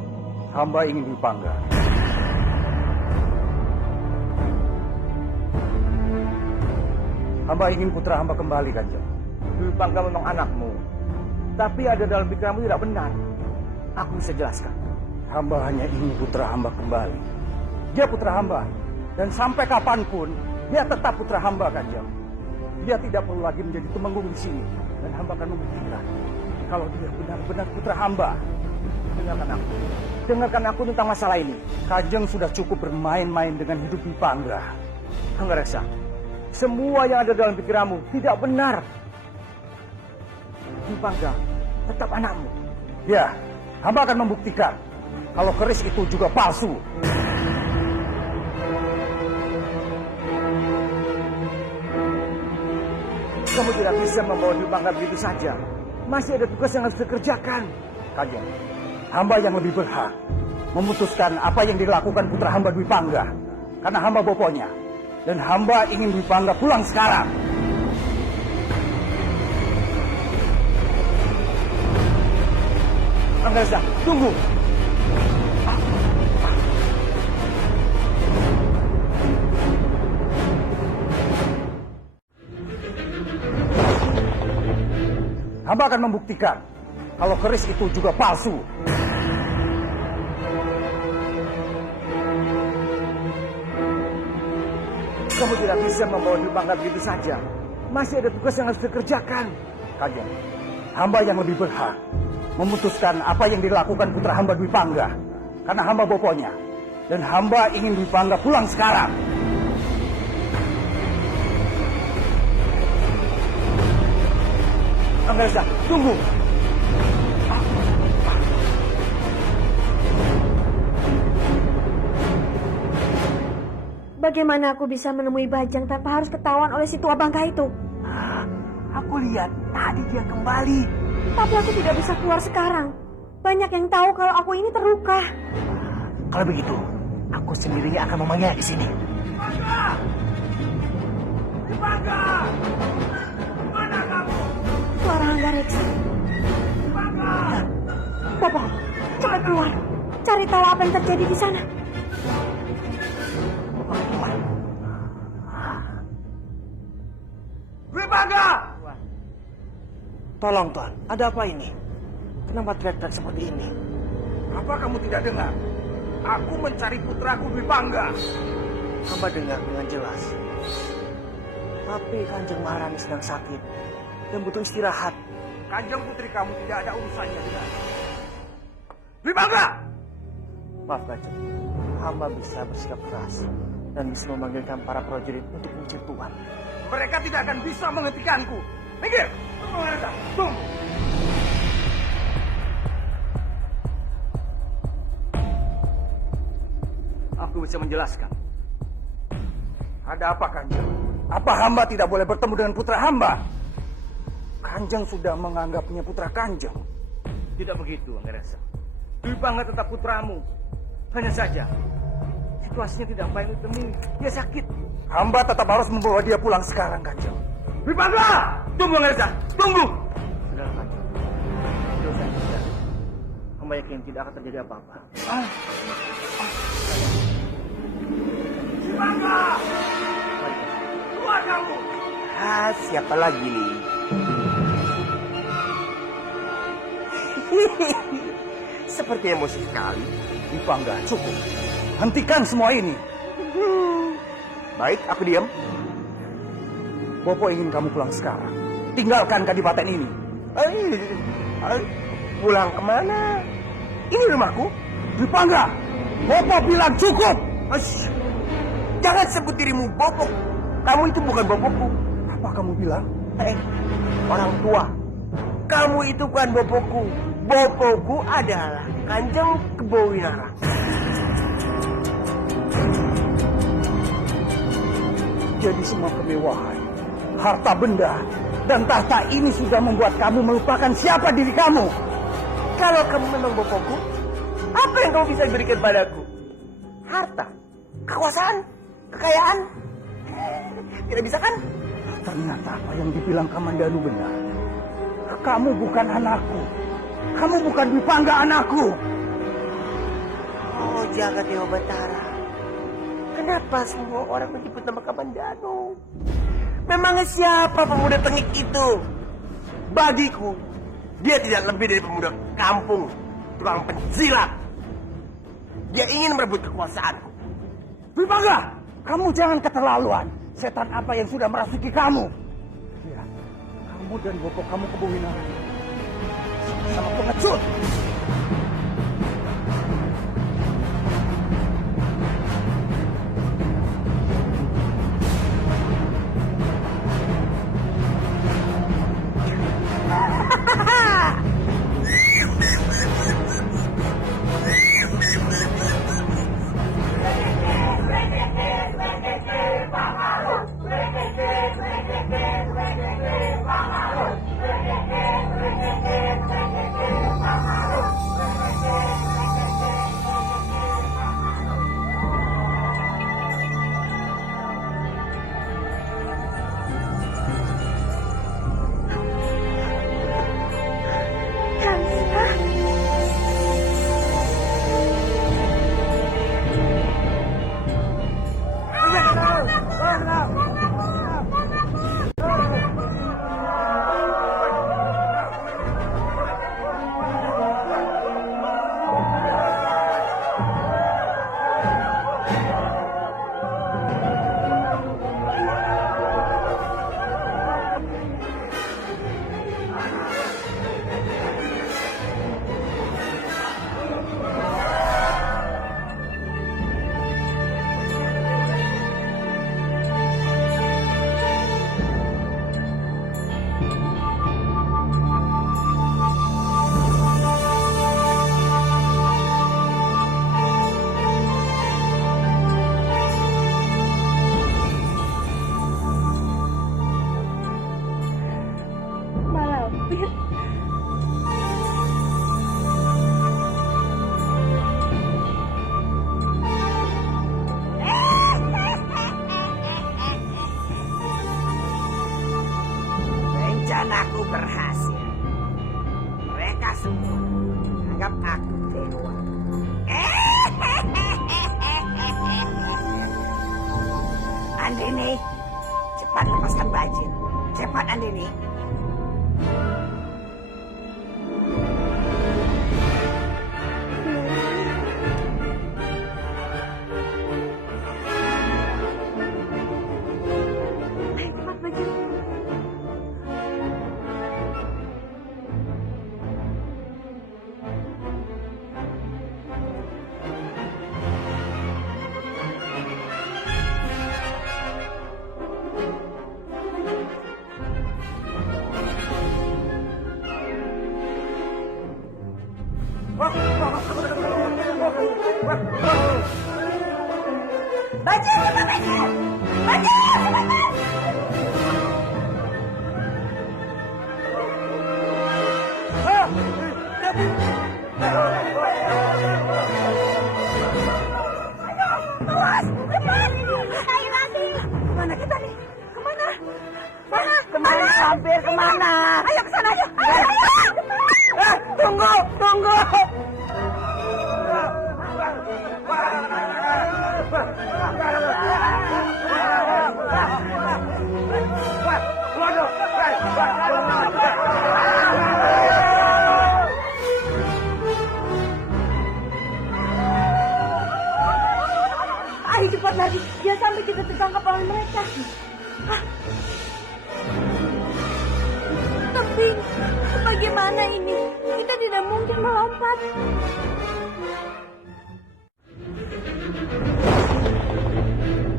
Hamba ingin Dwi Pangga. Hamba ingin putra hamba kembali, Kanjeng. Dwi Pangga memang anakmu. Tapi ada dalam pikiranmu tidak benar. Aku bisa jelaskan. Hamba hanya ingin putra hamba kembali. Dia putra hamba. Dan sampai kapanpun, dia tetap putra hamba, Kanjeng. Dia tidak perlu lagi menjadi temenggung di sini. Dan hamba akan membuktikan kalau dia benar-benar putra hamba. Dengarkan aku. Dengarkan aku tentang masalah ini. Kanjeng sudah cukup bermain-main dengan hidup Dwi Pangga. Anggareksa, semua yang ada dalam pikiranmu tidak benar. Dwi Pangga tetap anakmu. Ya, hamba akan membuktikan kalau keris itu juga palsu. Kamu tidak bisa membawa Dwi Pangga begitu saja. Masih ada tugas yang harus dikerjakan. Kanjeng, hamba yang lebih berhak memutuskan apa yang dilakukan putra hamba Dwi Pangga. Karena hamba boponya. Dan hamba ingin Dwi Pangga pulang sekarang. Anggareksa, tunggu. Hamba akan membuktikan kalau keris itu juga palsu. Kamu tidak bisa membawa Dwi Pangga begitu saja. Masih ada tugas yang harus dikerjakan. Kanjeng, hamba yang lebih berhak memutuskan apa yang dilakukan putra hamba Dwi Pangga. Karena hamba boponya. Dan hamba ingin Dwi Pangga pulang sekarang. Anggareksa, tunggu. Bagaimana aku bisa menemui Bajang tanpa harus ketahuan oleh si tua bangka itu? Aku lihat tadi dia kembali. Tapi aku tidak bisa keluar sekarang. Banyak yang tahu kalau aku ini terluka. Kalau begitu, aku sendirinya akan memanggilnya di sini. Suara Anggareksa. Bopo, cepat keluar. Cari tahu apa yang terjadi di sana. Dwi Pangga! Tolong, Tuan. Ada apa ini? Kenapa teriak-teriak seperti ini? Apa kamu tidak dengar? Aku mencari putraku Dwi Pangga. Hamba dengar dengan jelas. Tapi Kanjeng Maharani sedang sakit dan butuh istirahat. Kanjeng putri kamu tidak ada urusannya dengan Dwi Pangga. Maaf, Kanjeng. Hamba bisa bersikap keras dan bisa memanggilkan para prajurit untuk mencari Tuan. Mereka tidak akan bisa menghentikanku. Minggir! Tunggu! Aku bisa menjelaskan. Ada apa, Kanjeng? Apa hamba tidak boleh bertemu dengan putra hamba? Kanjeng sudah menganggapnya putra Kanjeng. Tidak begitu, Anggerasa. Dwi Pangga tetap putramu. Hanya saja, situasinya tidak baik ditemui. Dia sakit. Hamba tetap harus membawa dia pulang sekarang, Kanjeng. Dwi Pangga! Tunggu, Anggerasa! Tunggu! Sudah, Kanjeng. Tidak usah tidak. Hamba yakin tidak akan terjadi apa-apa. Dwi Pangga! Keluar kamu! Siapa lagi nih? Seperti emosi sekali. Dwi Pangga, cukup. Hentikan semua ini. Baik, aku diam. Bopo ingin kamu pulang sekarang. Tinggalkan kadipaten ini. Pulang kemana? Ini rumahku. Dwi Pangga, Bopo bilang cukup. Jangan sebut dirimu Bopo. Kamu itu bukan Bopoku. Apa kamu bilang? Orang tua. Kamu itu bukan Bopoku. Bopoku adalah Kanjeng Kebowinara. Jadi semua kemewahan, harta benda, dan tahta ini sudah membuat kamu melupakan siapa diri kamu. Kalau kamu memang Bopoku, apa yang kamu bisa berikan padaku? Harta, kekuasaan, kekayaan. Tidak bisa kan? Ternyata apa yang dibilang Kamandanu benar. Kamu bukan anakku. Kamu bukan Dwi Pangga anakku. Oh, jagat Dewa Batara. Kenapa semua orang menyebut nama Kamandanu? Memangnya siapa pemuda tengik itu? Bagiku, dia tidak lebih dari pemuda kampung, tukang penjilat. Dia ingin merebut kekuasaanku. Dwi Pangga, kamu jangan keterlaluan. Setan apa yang sudah merasuki kamu? Ya, kamu dan Bopo kamu Kebowinara sama pengecut. Rencanaku berhasil. Mereka semua anggap aku dewa. Andini, cepat lepaskan Bajil. Cepat, Andini. lampir kemana? Ayo ke sana, ayo. Tunggu, tunggu. Ayo cepat lagi, dia sampai kita tertangkap oleh mereka. Tapi bagaimana ini? Kita tidak mungkin melompat.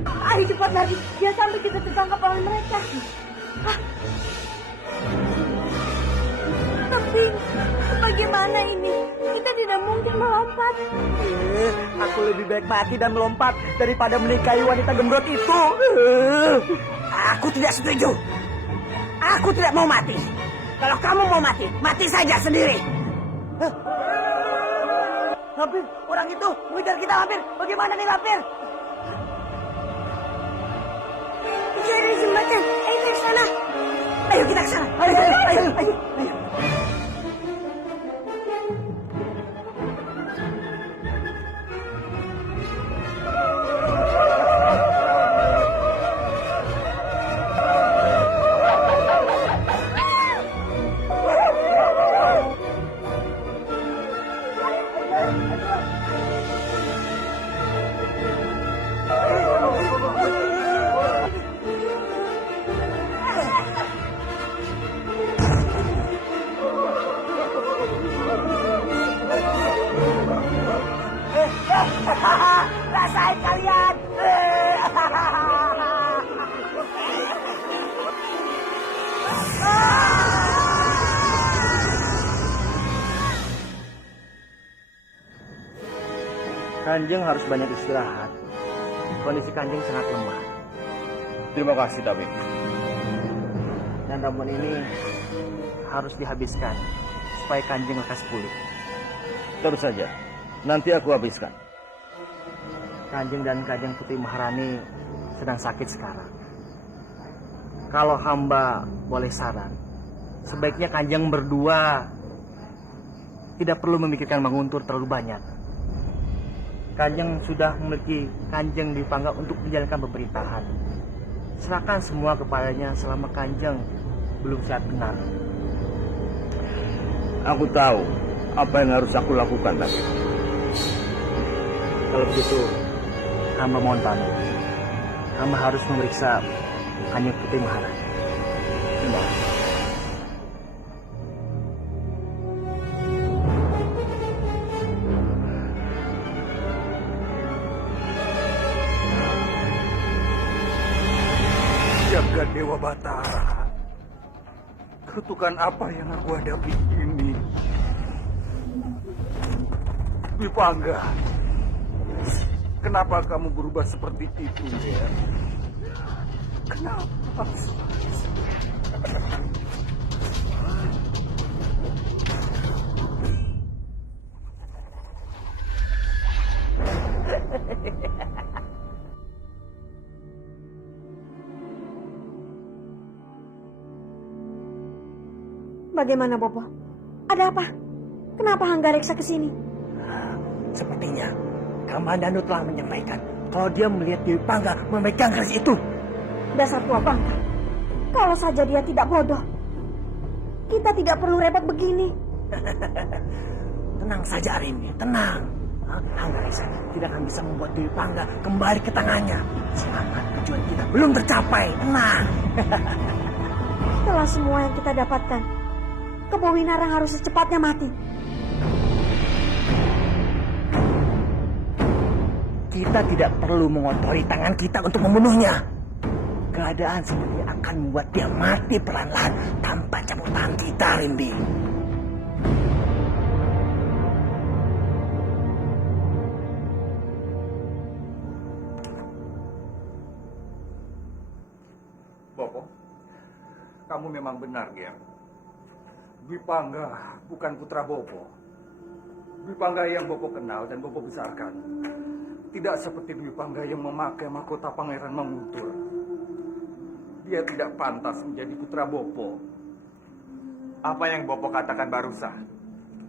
Ayo cepat lagi, dia sampai kita tertangkap oleh mereka. Tapi bagaimana ini? Kita tidak mungkin melompat. Aku lebih baik mati dan melompat daripada menikahi wanita gembrot itu. Aku tidak setuju. Aku tidak mau mati. Kalau kamu mau mati, mati saja sendiri. Lampir, orang itu mengejar kita, Lampir. Bagaimana nih, Lampir? Itu ada jembatan. Ayo ke sana. Ayo kita ke sana. Ayo. Rasain kalian. Kanjeng harus banyak istirahat. Kondisi Kanjeng sangat lemah. Terima kasih, Tabib. Dan ramuan ini harus dihabiskan supaya Kanjeng lekas pulih. Terus saja. Nanti aku habiskan. Kanjeng dan Kanjeng Putri Maharani sedang sakit sekarang. Kalau hamba boleh saran, sebaiknya Kanjeng berdua tidak perlu memikirkan Manguntur terlalu banyak. Kanjeng sudah memiliki Kanjeng Dwi Pangga untuk menjalankan pemerintahan. Serahkan semua kepadanya selama Kanjeng belum sehat benar. Aku tahu apa yang harus aku lakukan, Tabib. Kalau begitu, hamba mohon pamit. Hamba harus memeriksa Kanjeng Putri Maharani. Terima kasih. Jaga Dewa Batara. Kutukan apa yang aku hadapi ini? Dwi Pangga, kenapa kamu berubah seperti itu, ya? Kenapa? Bagaimana, Bopo? Ada apa? Kenapa Hanggareksa ke sini? Sepertinya Kamandanu telah menyampaikan kalau dia melihat Dewi Pangga memegang keris itu. Dasar tua bangka. Kalau saja dia tidak bodoh, kita tidak perlu repot begini. Tenang saja, Arimbi, tenang. Hanggareksa tidak akan bisa membuat Dewi Pangga kembali ke tangannya selama tujuan kita belum tercapai. Tenang. Setelah semua yang kita dapatkan, Kebo Winarang harus secepatnya mati. Kita tidak perlu mengotori tangan kita untuk membunuhnya. Keadaan seperti akan membuat dia mati perlahan-lahan tanpa campur tangan kita, Rimbi. Bopo, kamu memang benar, Ger. Dwi Pangga bukan putra Bopo. Dwi Pangga yang Bopo kenal dan Bopo besarkan tidak seperti Dwi Pangga yang memakai mahkota Pangeran Manguntur. Dia tidak pantas menjadi putra Bopo. Apa yang Bopo katakan barusan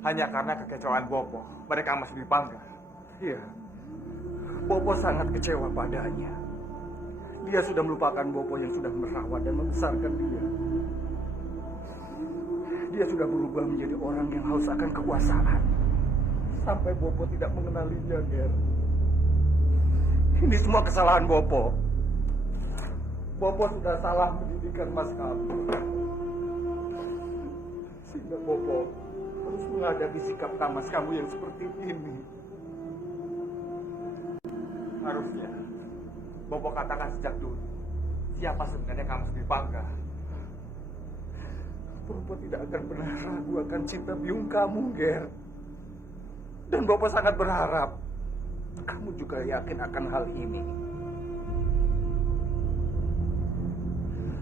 hanya karena kekecewaan Bopo pada Kang Mas Dipangga. Iya, Bopo sangat kecewa padanya. Dia sudah melupakan Bopo yang sudah merawat dan membesarkan dia. Dia sudah berubah menjadi orang yang haus akan kekuasaan. Sampai Bopo tidak mengenalinya, Ger. Ini semua kesalahan Bopo. Bopo sudah salah mendidikan Mas kamu. Sehingga Bopo harus menghadapi sikap Kang Mas kamu yang seperti ini. Harusnya Bopo katakan sejak dulu siapa sebenarnya Kang Mas Dipangga. Bopo tidak akan pernah ragu akan cinta biung kamu, Ger. Dan Bopo sangat berharap kamu juga yakin akan hal ini.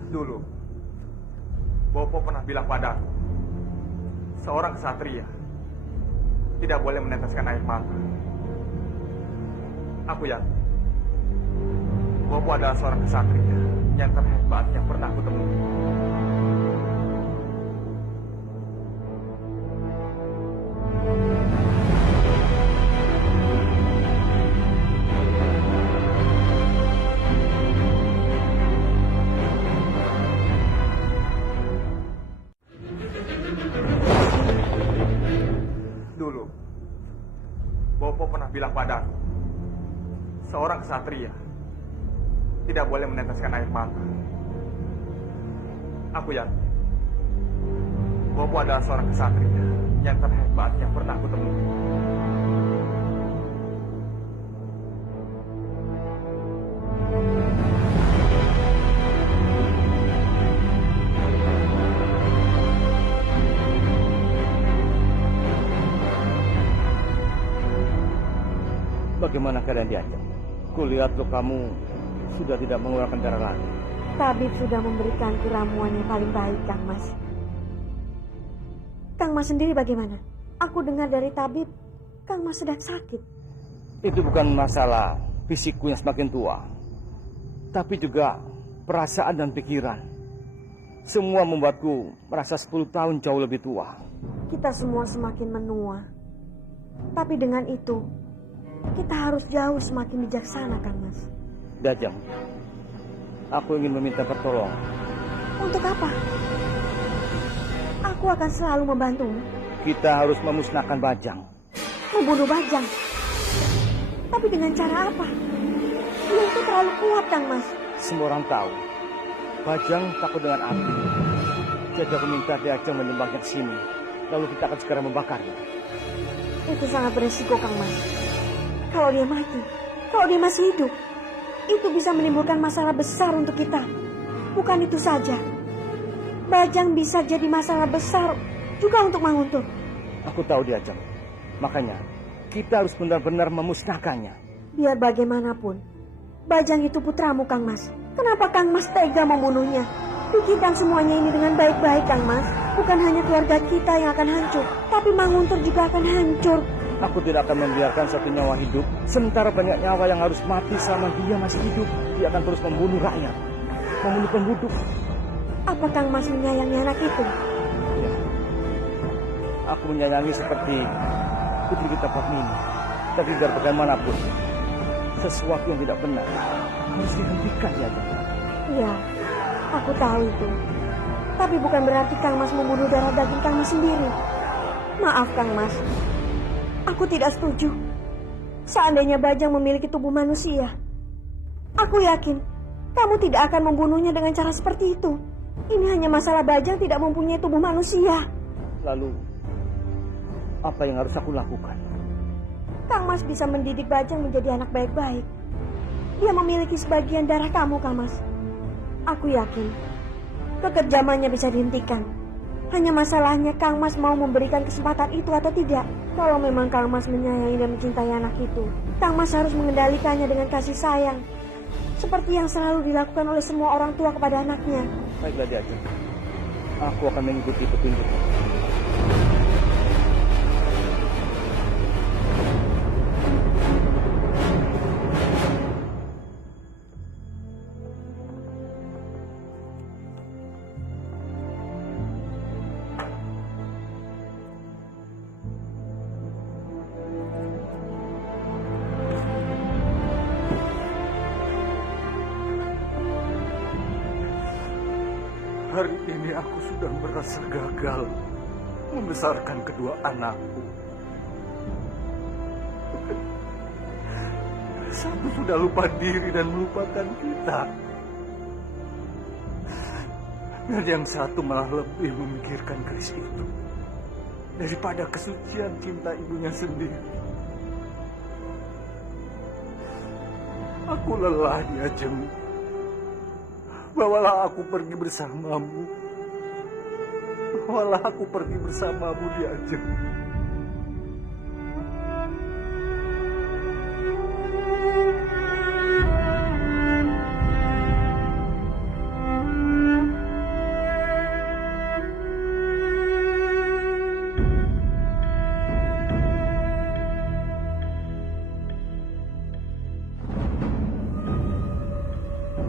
Dulu Bopo pernah bilang padaku, seorang ksatria tidak boleh meneteskan air mata. Aku yakin Bopo adalah seorang ksatria yang terhebat yang pernah aku temui. Dulu Bopo pernah bilang padaku, seorang ksatria tidak boleh meneteskan air mata. Aku yakin Bopo adalah seorang ksatria yang terhebat yang pernah aku temui. Bagaimana keadaan Diajeng? Kulihat tuh kamu sudah tidak mengeluarkan darah lagi. Tabib sudah memberikan ramuan yang paling baik, Kang Mas. Kang Mas sendiri bagaimana? Aku dengar dari tabib, Kang Mas sedang sakit. Itu bukan masalah fisikku yang semakin tua, tapi juga perasaan dan pikiran. Semua membuatku merasa 10 tahun jauh lebih tua. Kita semua semakin menua. Tapi dengan itu, kita harus jauh semakin bijaksana, Kang Mas. Dajang, aku ingin meminta pertolongan. Untuk apa? Aku akan selalu membantumu. Kita harus memusnahkan Bajang. Membunuh Bajang. Tapi dengan cara apa? Dia itu terlalu kuat, Kang Mas. Semua orang tahu Bajang takut dengan api. Jadi aku minta Dajang menyembahnya ke sini. Lalu kita akan segera membakarnya. Itu sangat beresiko, Kang Mas. Kalau dia mati, kalau dia masih hidup, itu bisa menimbulkan masalah besar untuk kita. Bukan itu saja, Bajang bisa jadi masalah besar juga untuk Manguntur. Aku tahu Diajeng. Makanya kita harus benar-benar memusnahkannya. Biar bagaimanapun, Bajang itu putramu, Kang Mas. Kenapa Kang Mas tega membunuhnya? Pikirkan semuanya ini dengan baik-baik, Kang Mas. Bukan hanya keluarga kita yang akan hancur, tapi Manguntur juga akan hancur. Aku tidak akan membiarkan satu nyawa hidup, sementara banyak nyawa yang harus mati selama dia masih hidup. Dia akan terus membunuh rakyat, membunuh penduduk. Apa Kang Mas menyayangi anak itu? Ya. Aku menyayangi seperti putri kita Padmini. Tapi biar bagaimanapun, sesuatu yang tidak benar harus dihentikan ya. Iya, aku tahu itu. Tapi bukan berarti Kang Mas membunuh darah daging Kang Mas sendiri. Maaf Kang Mas, aku tidak setuju. Seandainya Bajang memiliki tubuh manusia, aku yakin kamu tidak akan membunuhnya dengan cara seperti itu. Ini hanya masalah Bajang tidak mempunyai tubuh manusia. Lalu, apa yang harus aku lakukan? Kang Mas bisa mendidik Bajang menjadi anak baik-baik. Dia memiliki sebagian darah kamu, Kang Mas. Aku yakin kekejamannya bisa dihentikan. Hanya masalahnya Kang Mas mau memberikan kesempatan itu atau tidak. Kalau memang Kang Mas menyayangi dan mencintai anak itu, Kang Mas harus mengendalikannya dengan kasih sayang. Seperti yang selalu dilakukan oleh semua orang tua kepada anaknya. Baiklah Diajeng, aku akan mengikuti petunjuk. Hari ini aku sudah merasa gagal membesarkan kedua anakku. Satu sudah lupa diri dan melupakan kita. Dan yang satu malah lebih memikirkan keris itu daripada kesucian cinta ibunya sendiri. Aku lelah di Ajeng. Bawalah aku pergi bersamamu. Bawalah aku pergi bersamamu di Ajeng.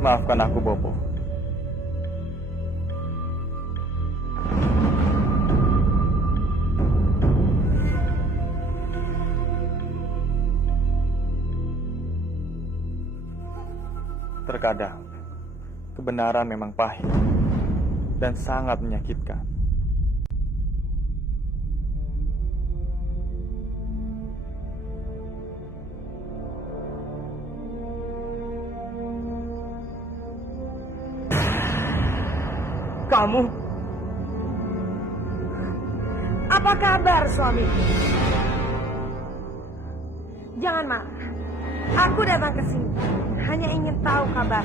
Maafkan aku, Bopo. Terkadang, kebenaran memang pahit dan sangat menyakitkan. Kamu? Apa kabar, suami? Jangan marah. Aku datang ke sini hanya ingin tahu kabar.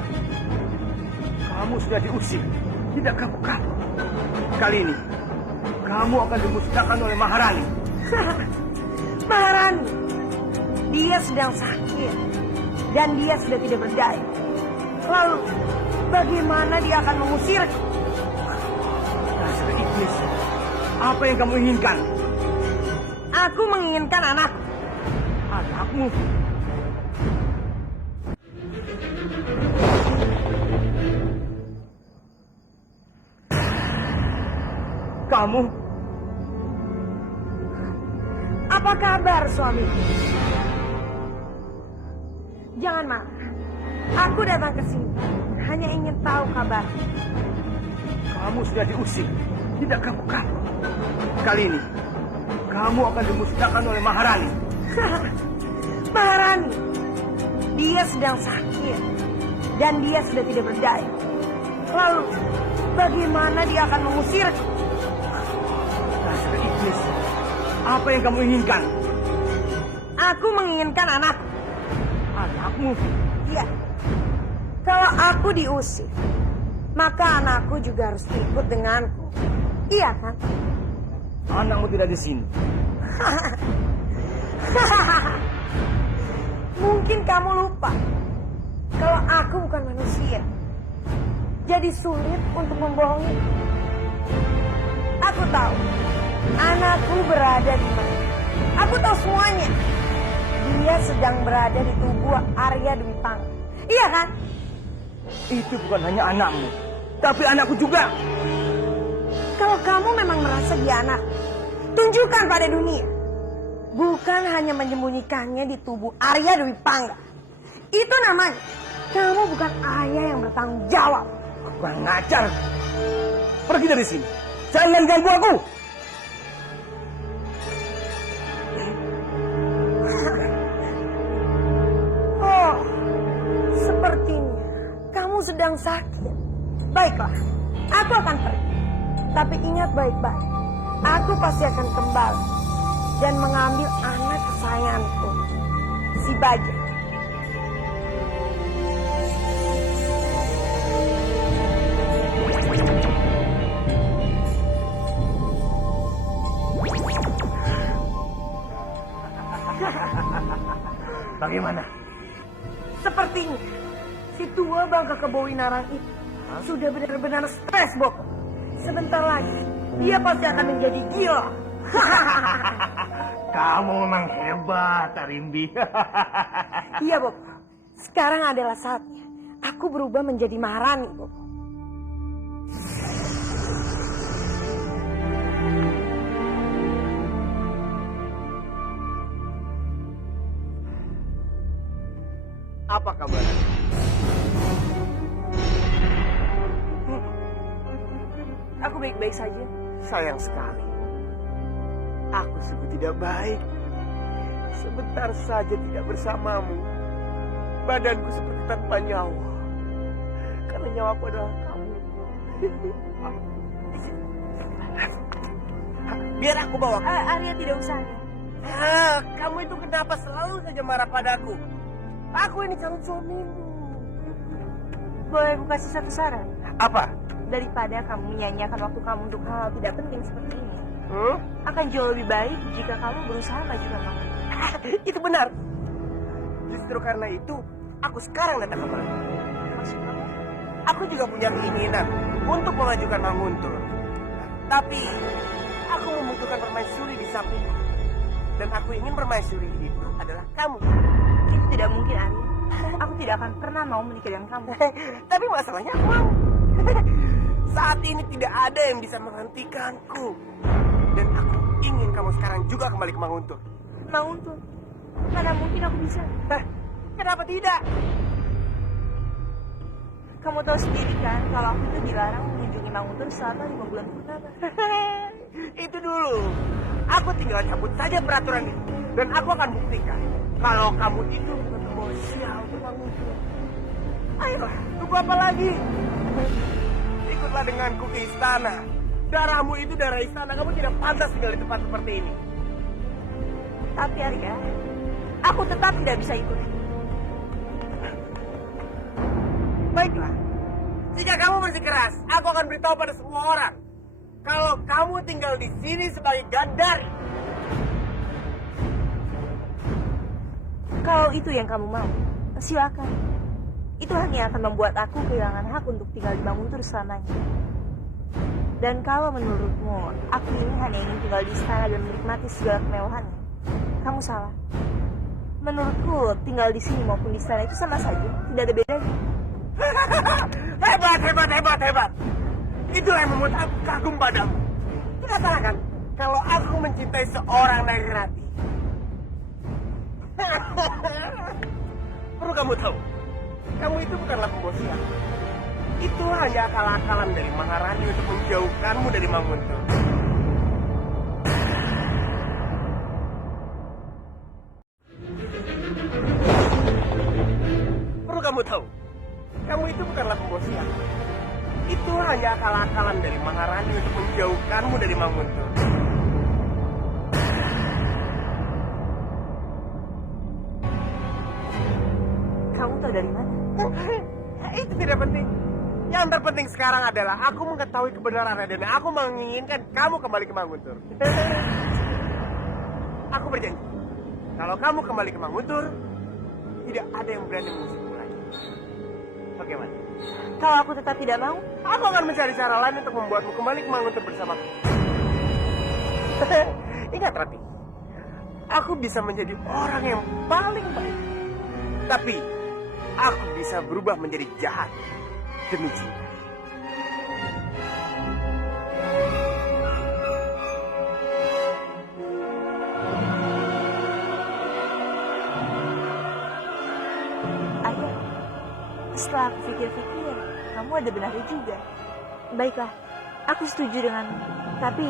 Kamu sudah diusir. Tidak kapok-kapok. Kali ini, kamu akan dimusnahkan oleh Maharani. Maharani, dia sedang sakit dan dia sudah tidak berdaya. Lalu, bagaimana dia akan mengusirku? Dasar iblis. Apa yang kamu inginkan? Aku menginginkan anakku. Anakmu? Kamu? Apa kabar, suami? Jangan marah. Aku datang ke sini hanya ingin tahu kabar. Kamu sudah diusir. Tidak kapok-kapok. Kali ini, kamu akan dimusnahkan oleh Maharani. Maharani, dia sedang sakit dan dia sudah tidak berdaya. Lalu, bagaimana dia akan mengusirku? Dasar iblis. Apa yang kamu inginkan? Aku menginginkan anakku. Anakmu? Iya. Kalau aku diusir, maka anakku juga harus ikut denganku. Iya kan? Anakmu tidak di sini. Mungkin kamu lupa kalau aku bukan manusia. Jadi sulit untuk membohongi. Aku tahu anakku berada di mana. Aku tahu semuanya. Dia sedang berada di tubuh Arya Dwi Pangga. Iya kan? Itu bukan hanya anakmu, tapi anakku juga. Kalau kamu memang merasa dia anak, tunjukkan pada dunia. Bukan hanya menyembunyikannya di tubuh Arya Dwi Pangga. Itu namanya kamu bukan ayah yang bertanggung jawab. Kurang ngajar. Pergi dari sini. Jangan ganggu aku. Oh, sepertinya kamu sedang sakit. Baiklah, aku akan pergi. Tapi ingat baik-baik, aku pasti akan kembali dan mengambil anak kesayanganku, si Bajak. Bagaimana? Sepertinya si tua Bangka Kebowinarang itu sudah benar-benar stres, Bok. Sebentar lagi dia pasti akan menjadi gila. Kamu memang hebat, Tarimbi. Iya, Bob. Sekarang adalah saatnya aku berubah menjadi Maharani, Bob. Apa kabar? Aku baik-baik saja. Sayang sekali. Aku sungguh tidak baik. Sebentar saja tidak bersamamu. Badanku seperti tanpa nyawa. Karena nyawaku adalah kamu. Biar aku bawa. Arya tidak usah. Kamu itu kenapa selalu saja marah padaku? Aku ini calon suamimu. Boleh aku kasih satu saran? Apa? Daripada kamu menyanyiakan waktu kamu untuk hal tidak penting seperti ini, Hmm? akan jauh lebih baik jika kamu berusaha majukan kamu. Itu benar. Justru karena itu, aku sekarang datang kemari. Maksud kamu? Aku juga punya keinginan untuk mengajukan Mang Guntur. Tapi, aku membutuhkan permaisuri di sampingku. Dan aku ingin permaisuri itu adalah kamu. Itu tidak mungkin, Arya. Aku tidak akan pernah mau menikah dengan kamu. Tapi masalahnya aku mau. Saat ini tidak ada yang bisa menghentikanku. Dan aku ingin kamu sekarang juga kembali ke Mang Guntur. Mau untuk? Mana mungkin aku bisa? Kenapa tidak? Kamu tahu sendiri kan kalau aku itu dilarang mengunjungi Mang Untur selama 5 bulan purnama. Itu dulu. Aku tinggal cabut saja peraturan itu. Dan aku akan buktikan kalau kamu itu bukan pembawa sial untuk Mang Guntur. Ayolah, tunggu apa lagi? Ikutlah denganku ke istana. Darahmu itu darah istana. Kamu tidak pantas tinggal di tempat seperti ini. Tapi Arya, aku tetap tidak bisa ikut. Baiklah. Jika kamu bersikeras, aku akan beritahu pada semua orang. Kalau kamu tinggal di sini sebagai Gandari. Kalau itu yang kamu mau, silakan. Itu hanya akan membuat aku kehilangan hak untuk tinggal di Mang Untur selamanya. Dan kalau menurutmu, aku ini hanya ingin tinggal di istana dan menikmati segala kemewahannya, kamu salah. Menurutku, tinggal di sini maupun di istana itu sama saja, tidak ada bedanya. Hebat, hebat, hebat, hebat. Itulah yang membuat aku kagum padamu. Tidak salah kan? Kalau aku mencintai seorang Nagrati. Perlu kamu tahu, kamu itu bukanlah pembawa sial. Itu hanya akal-akalan dari Maharani untuk menjauhkanmu dari Mang Guntur. Perlu kamu tahu, kamu itu bukanlah pembawa sial. Itu hanya akal-akalan dari Maharani untuk menjauhkanmu dari Mang Guntur. Kamu tahu dari mana? Itu tidak penting. Yang terpenting sekarang adalah aku mengetahui kebenarannya dan aku menginginkan kamu kembali ke Mang Guntur. Aku berjanji, kalau kamu kembali ke Mang Guntur, tidak ada yang berani mengusirmu lagi. Bagaimana? Kalau aku tetap tidak mau, Aku akan mencari cara lain untuk membuatmu kembali ke Mang Guntur bersamaku. Ingat Rati, aku bisa menjadi orang yang paling baik. Tapi, aku bisa berubah menjadi jahat demi cinta. Ayah, setelah aku pikir-pikir, kamu ada benarnya juga. Baiklah, aku setuju denganmu. Tapi,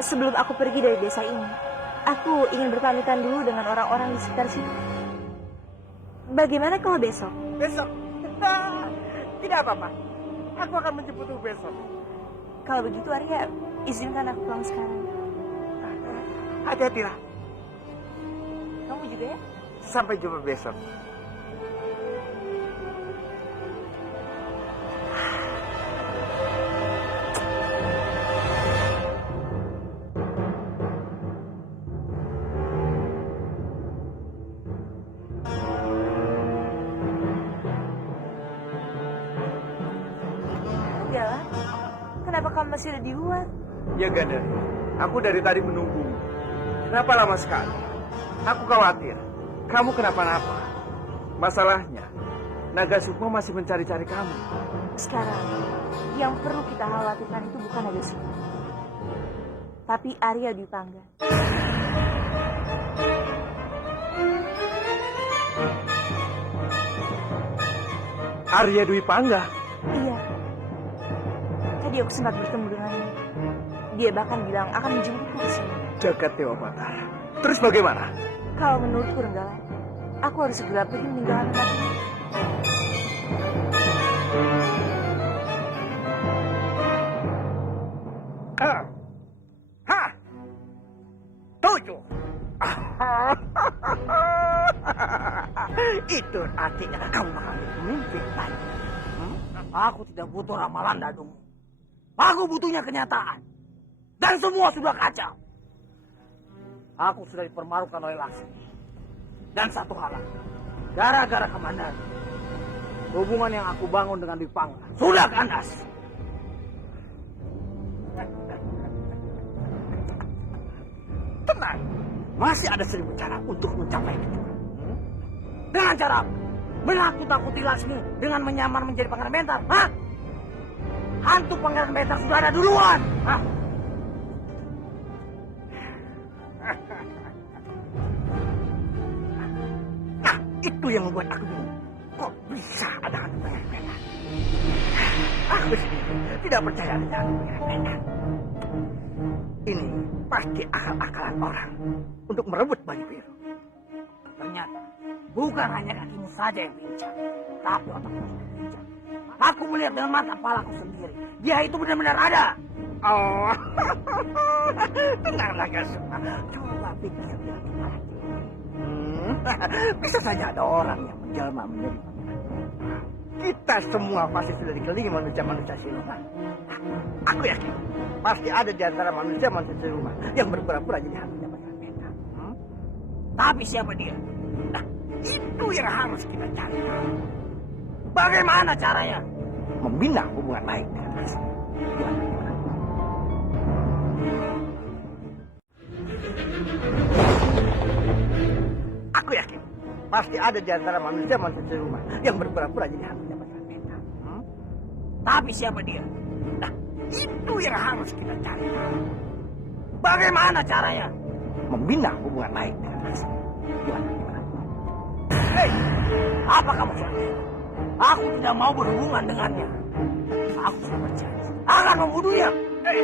sebelum aku pergi dari desa ini, aku ingin berpamitan dulu dengan orang-orang di sekitar sini. Bagaimana kalau besok? Besok? Tidak apa-apa. Aku akan menjemputmu besok. Kalau begitu, Arya, izinkan aku pulang sekarang. Hati-hatilah. Kamu juga ya? Sampai jumpa besok. Enggak, kenapa kamu masih ada di luar? Ya Gandari, aku dari tadi menunggu. Kenapa lama sekali? Aku khawatir kamu kenapa-napa. Masalahnya, Naga Sukma masih mencari-cari kamu. Sekarang, yang perlu kita khawatirkan itu bukan Naga Sukma, tapi Arya Dwi Pangga. Arya Dwi Pangga? Iya, Tadi aku sempat bertemu dengannya. Dia bahkan bilang akan menjemputku ke sini. Jagat Dewa Batara. Terus bagaimana? Kalau menurutku Renggalan, aku harus segera pergi meninggalkan tempat ini. Tujuh. Itu artinya kamu bakal memimpin lagi. Aku tidak butuh ramalan dadumu. Aku butuhnya kenyataan. Dan semua sudah kacau. Aku sudah dipermalukan oleh Laksmi. Dan satu hal lagi. Gara-gara komandan. Hubungan yang aku bangun dengan Dipangga sudah kandas. Tenang. Masih ada 1000 cara untuk mencapai itu. Dengan cara apa? Menakut-takuti Laksmi dengan menyamar menjadi pangeran Bentar. Hah? Hantu pangeran Bentar sudah ada duluan. Hah? Nah, itu yang membuat aku bingung. Kok bisa ada hantu pangeran Bentar? Aku sendiri tidak percaya ada hantu pangeran Bentar. Ini pasti akal-akalan orang untuk merebut baju biru. Ternyata bukan hanya kakimu saja yang pincang, tapi otakmu juga pincang. Aku melihat dengan mata kepalaku sendiri. Dia itu benar-benar ada. Oh, tenanglah Gasuma. Coba pikir dengan kepala diri. Bisa saja ada orang yang menjelma menjadi pangeran. Kita semua pasti sudah dikelilingi manusia-manusia siluman. Aku yakin pasti ada di antara manusia-manusia siluman yang berpura-pura jadi hantunya pangeran Bentar. Tapi siapa dia? Nah, itu yang harus kita cari. Bagaimana caranya? Membina hubungan baik dengan Laksmi. Aku yakin pasti ada di antara manusia-manusia siluman yang berpura-pura jadi hantunya pangeran Bentar. Tapi siapa dia? Nah, itu yang harus kita cari. Bagaimana caranya? Membina hubungan baik dengan Laksmi. Gimana? Hei, apa kamu janji? Aku tidak mau berhubungan dengannya. Aku sudah berjanji akan membunuhnya. Hei.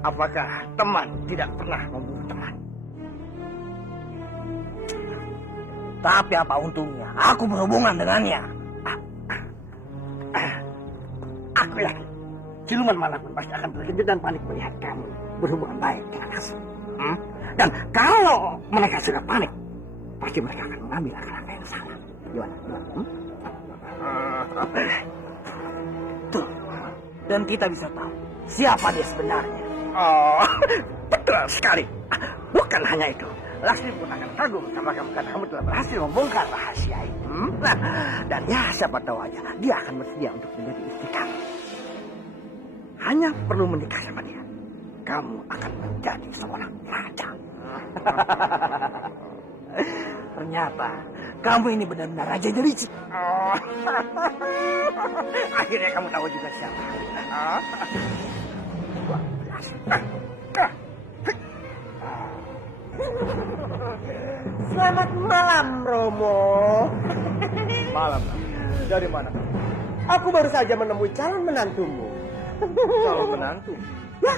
Apakah teman tidak pernah membunuh teman? Tapi apa untungnya aku berhubungan dengannya? Aku yakin siluman manapun pasti akan terkejut dan panik melihat kamu berhubungan baik dengan Laksmi. Dan kalau mereka sudah panik, pasti mereka akan mengambil langkah yang salah. Gimana? Tuh. Dan kita bisa tahu siapa dia sebenarnya. Oh, betul sekali. Bukan hanya itu, Laksmi pun akan kagum sama kamu karena kamu telah berhasil membongkar rahasia itu. Dan ya siapa tahu aja dia akan bersedia untuk menjadi istri kamu. Hanya perlu menikah sama dia, kamu akan menjadi seorang raja. Ternyata kamu ini benar-benar raja licik. Oh. Akhirnya kamu tahu juga siapa. Selamat malam, Romo. Malam. Dari mana? Aku baru saja menemui calon menantumu. Calon menantu. Ya,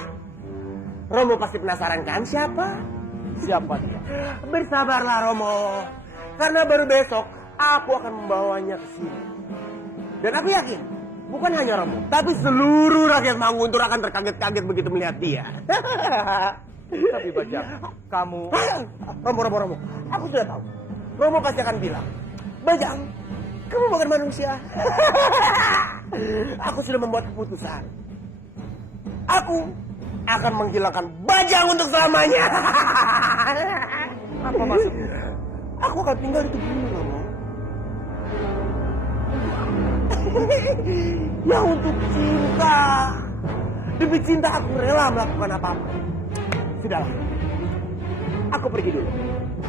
Romo pasti penasaran kan siapa? Siapa dia? Bersabarlah, Romo. Karena baru besok aku akan membawanya ke sini. Dan aku yakin, bukan hanya Romo, tapi seluruh rakyat Manguntur akan terkaget-kaget begitu melihat dia. Tapi Bajang, kamu... Romo. Aku sudah tahu. Romo pasti akan bilang, Bajang, kamu bukan manusia. Aku sudah membuat keputusan. Aku akan menghilangkan Bajang untuk selamanya. Apa maksudnya? Aku akan tinggal di tubuhmu, Romo. Ya untuk cinta. Demi cinta aku rela melakukan apa-apa. Sudahlah. Aku pergi dulu.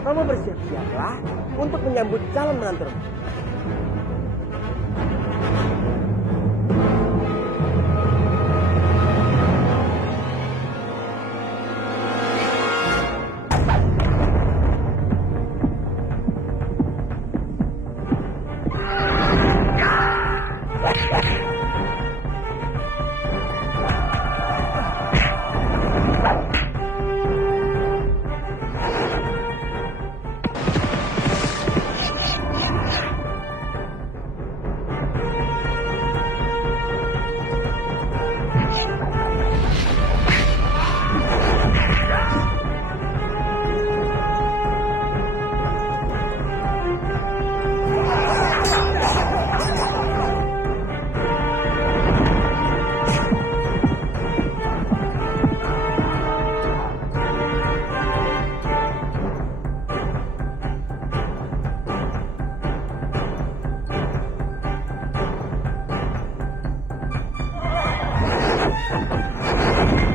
Kamu bersiap-siaplah untuk menyambut calon menantu. Kanjeng.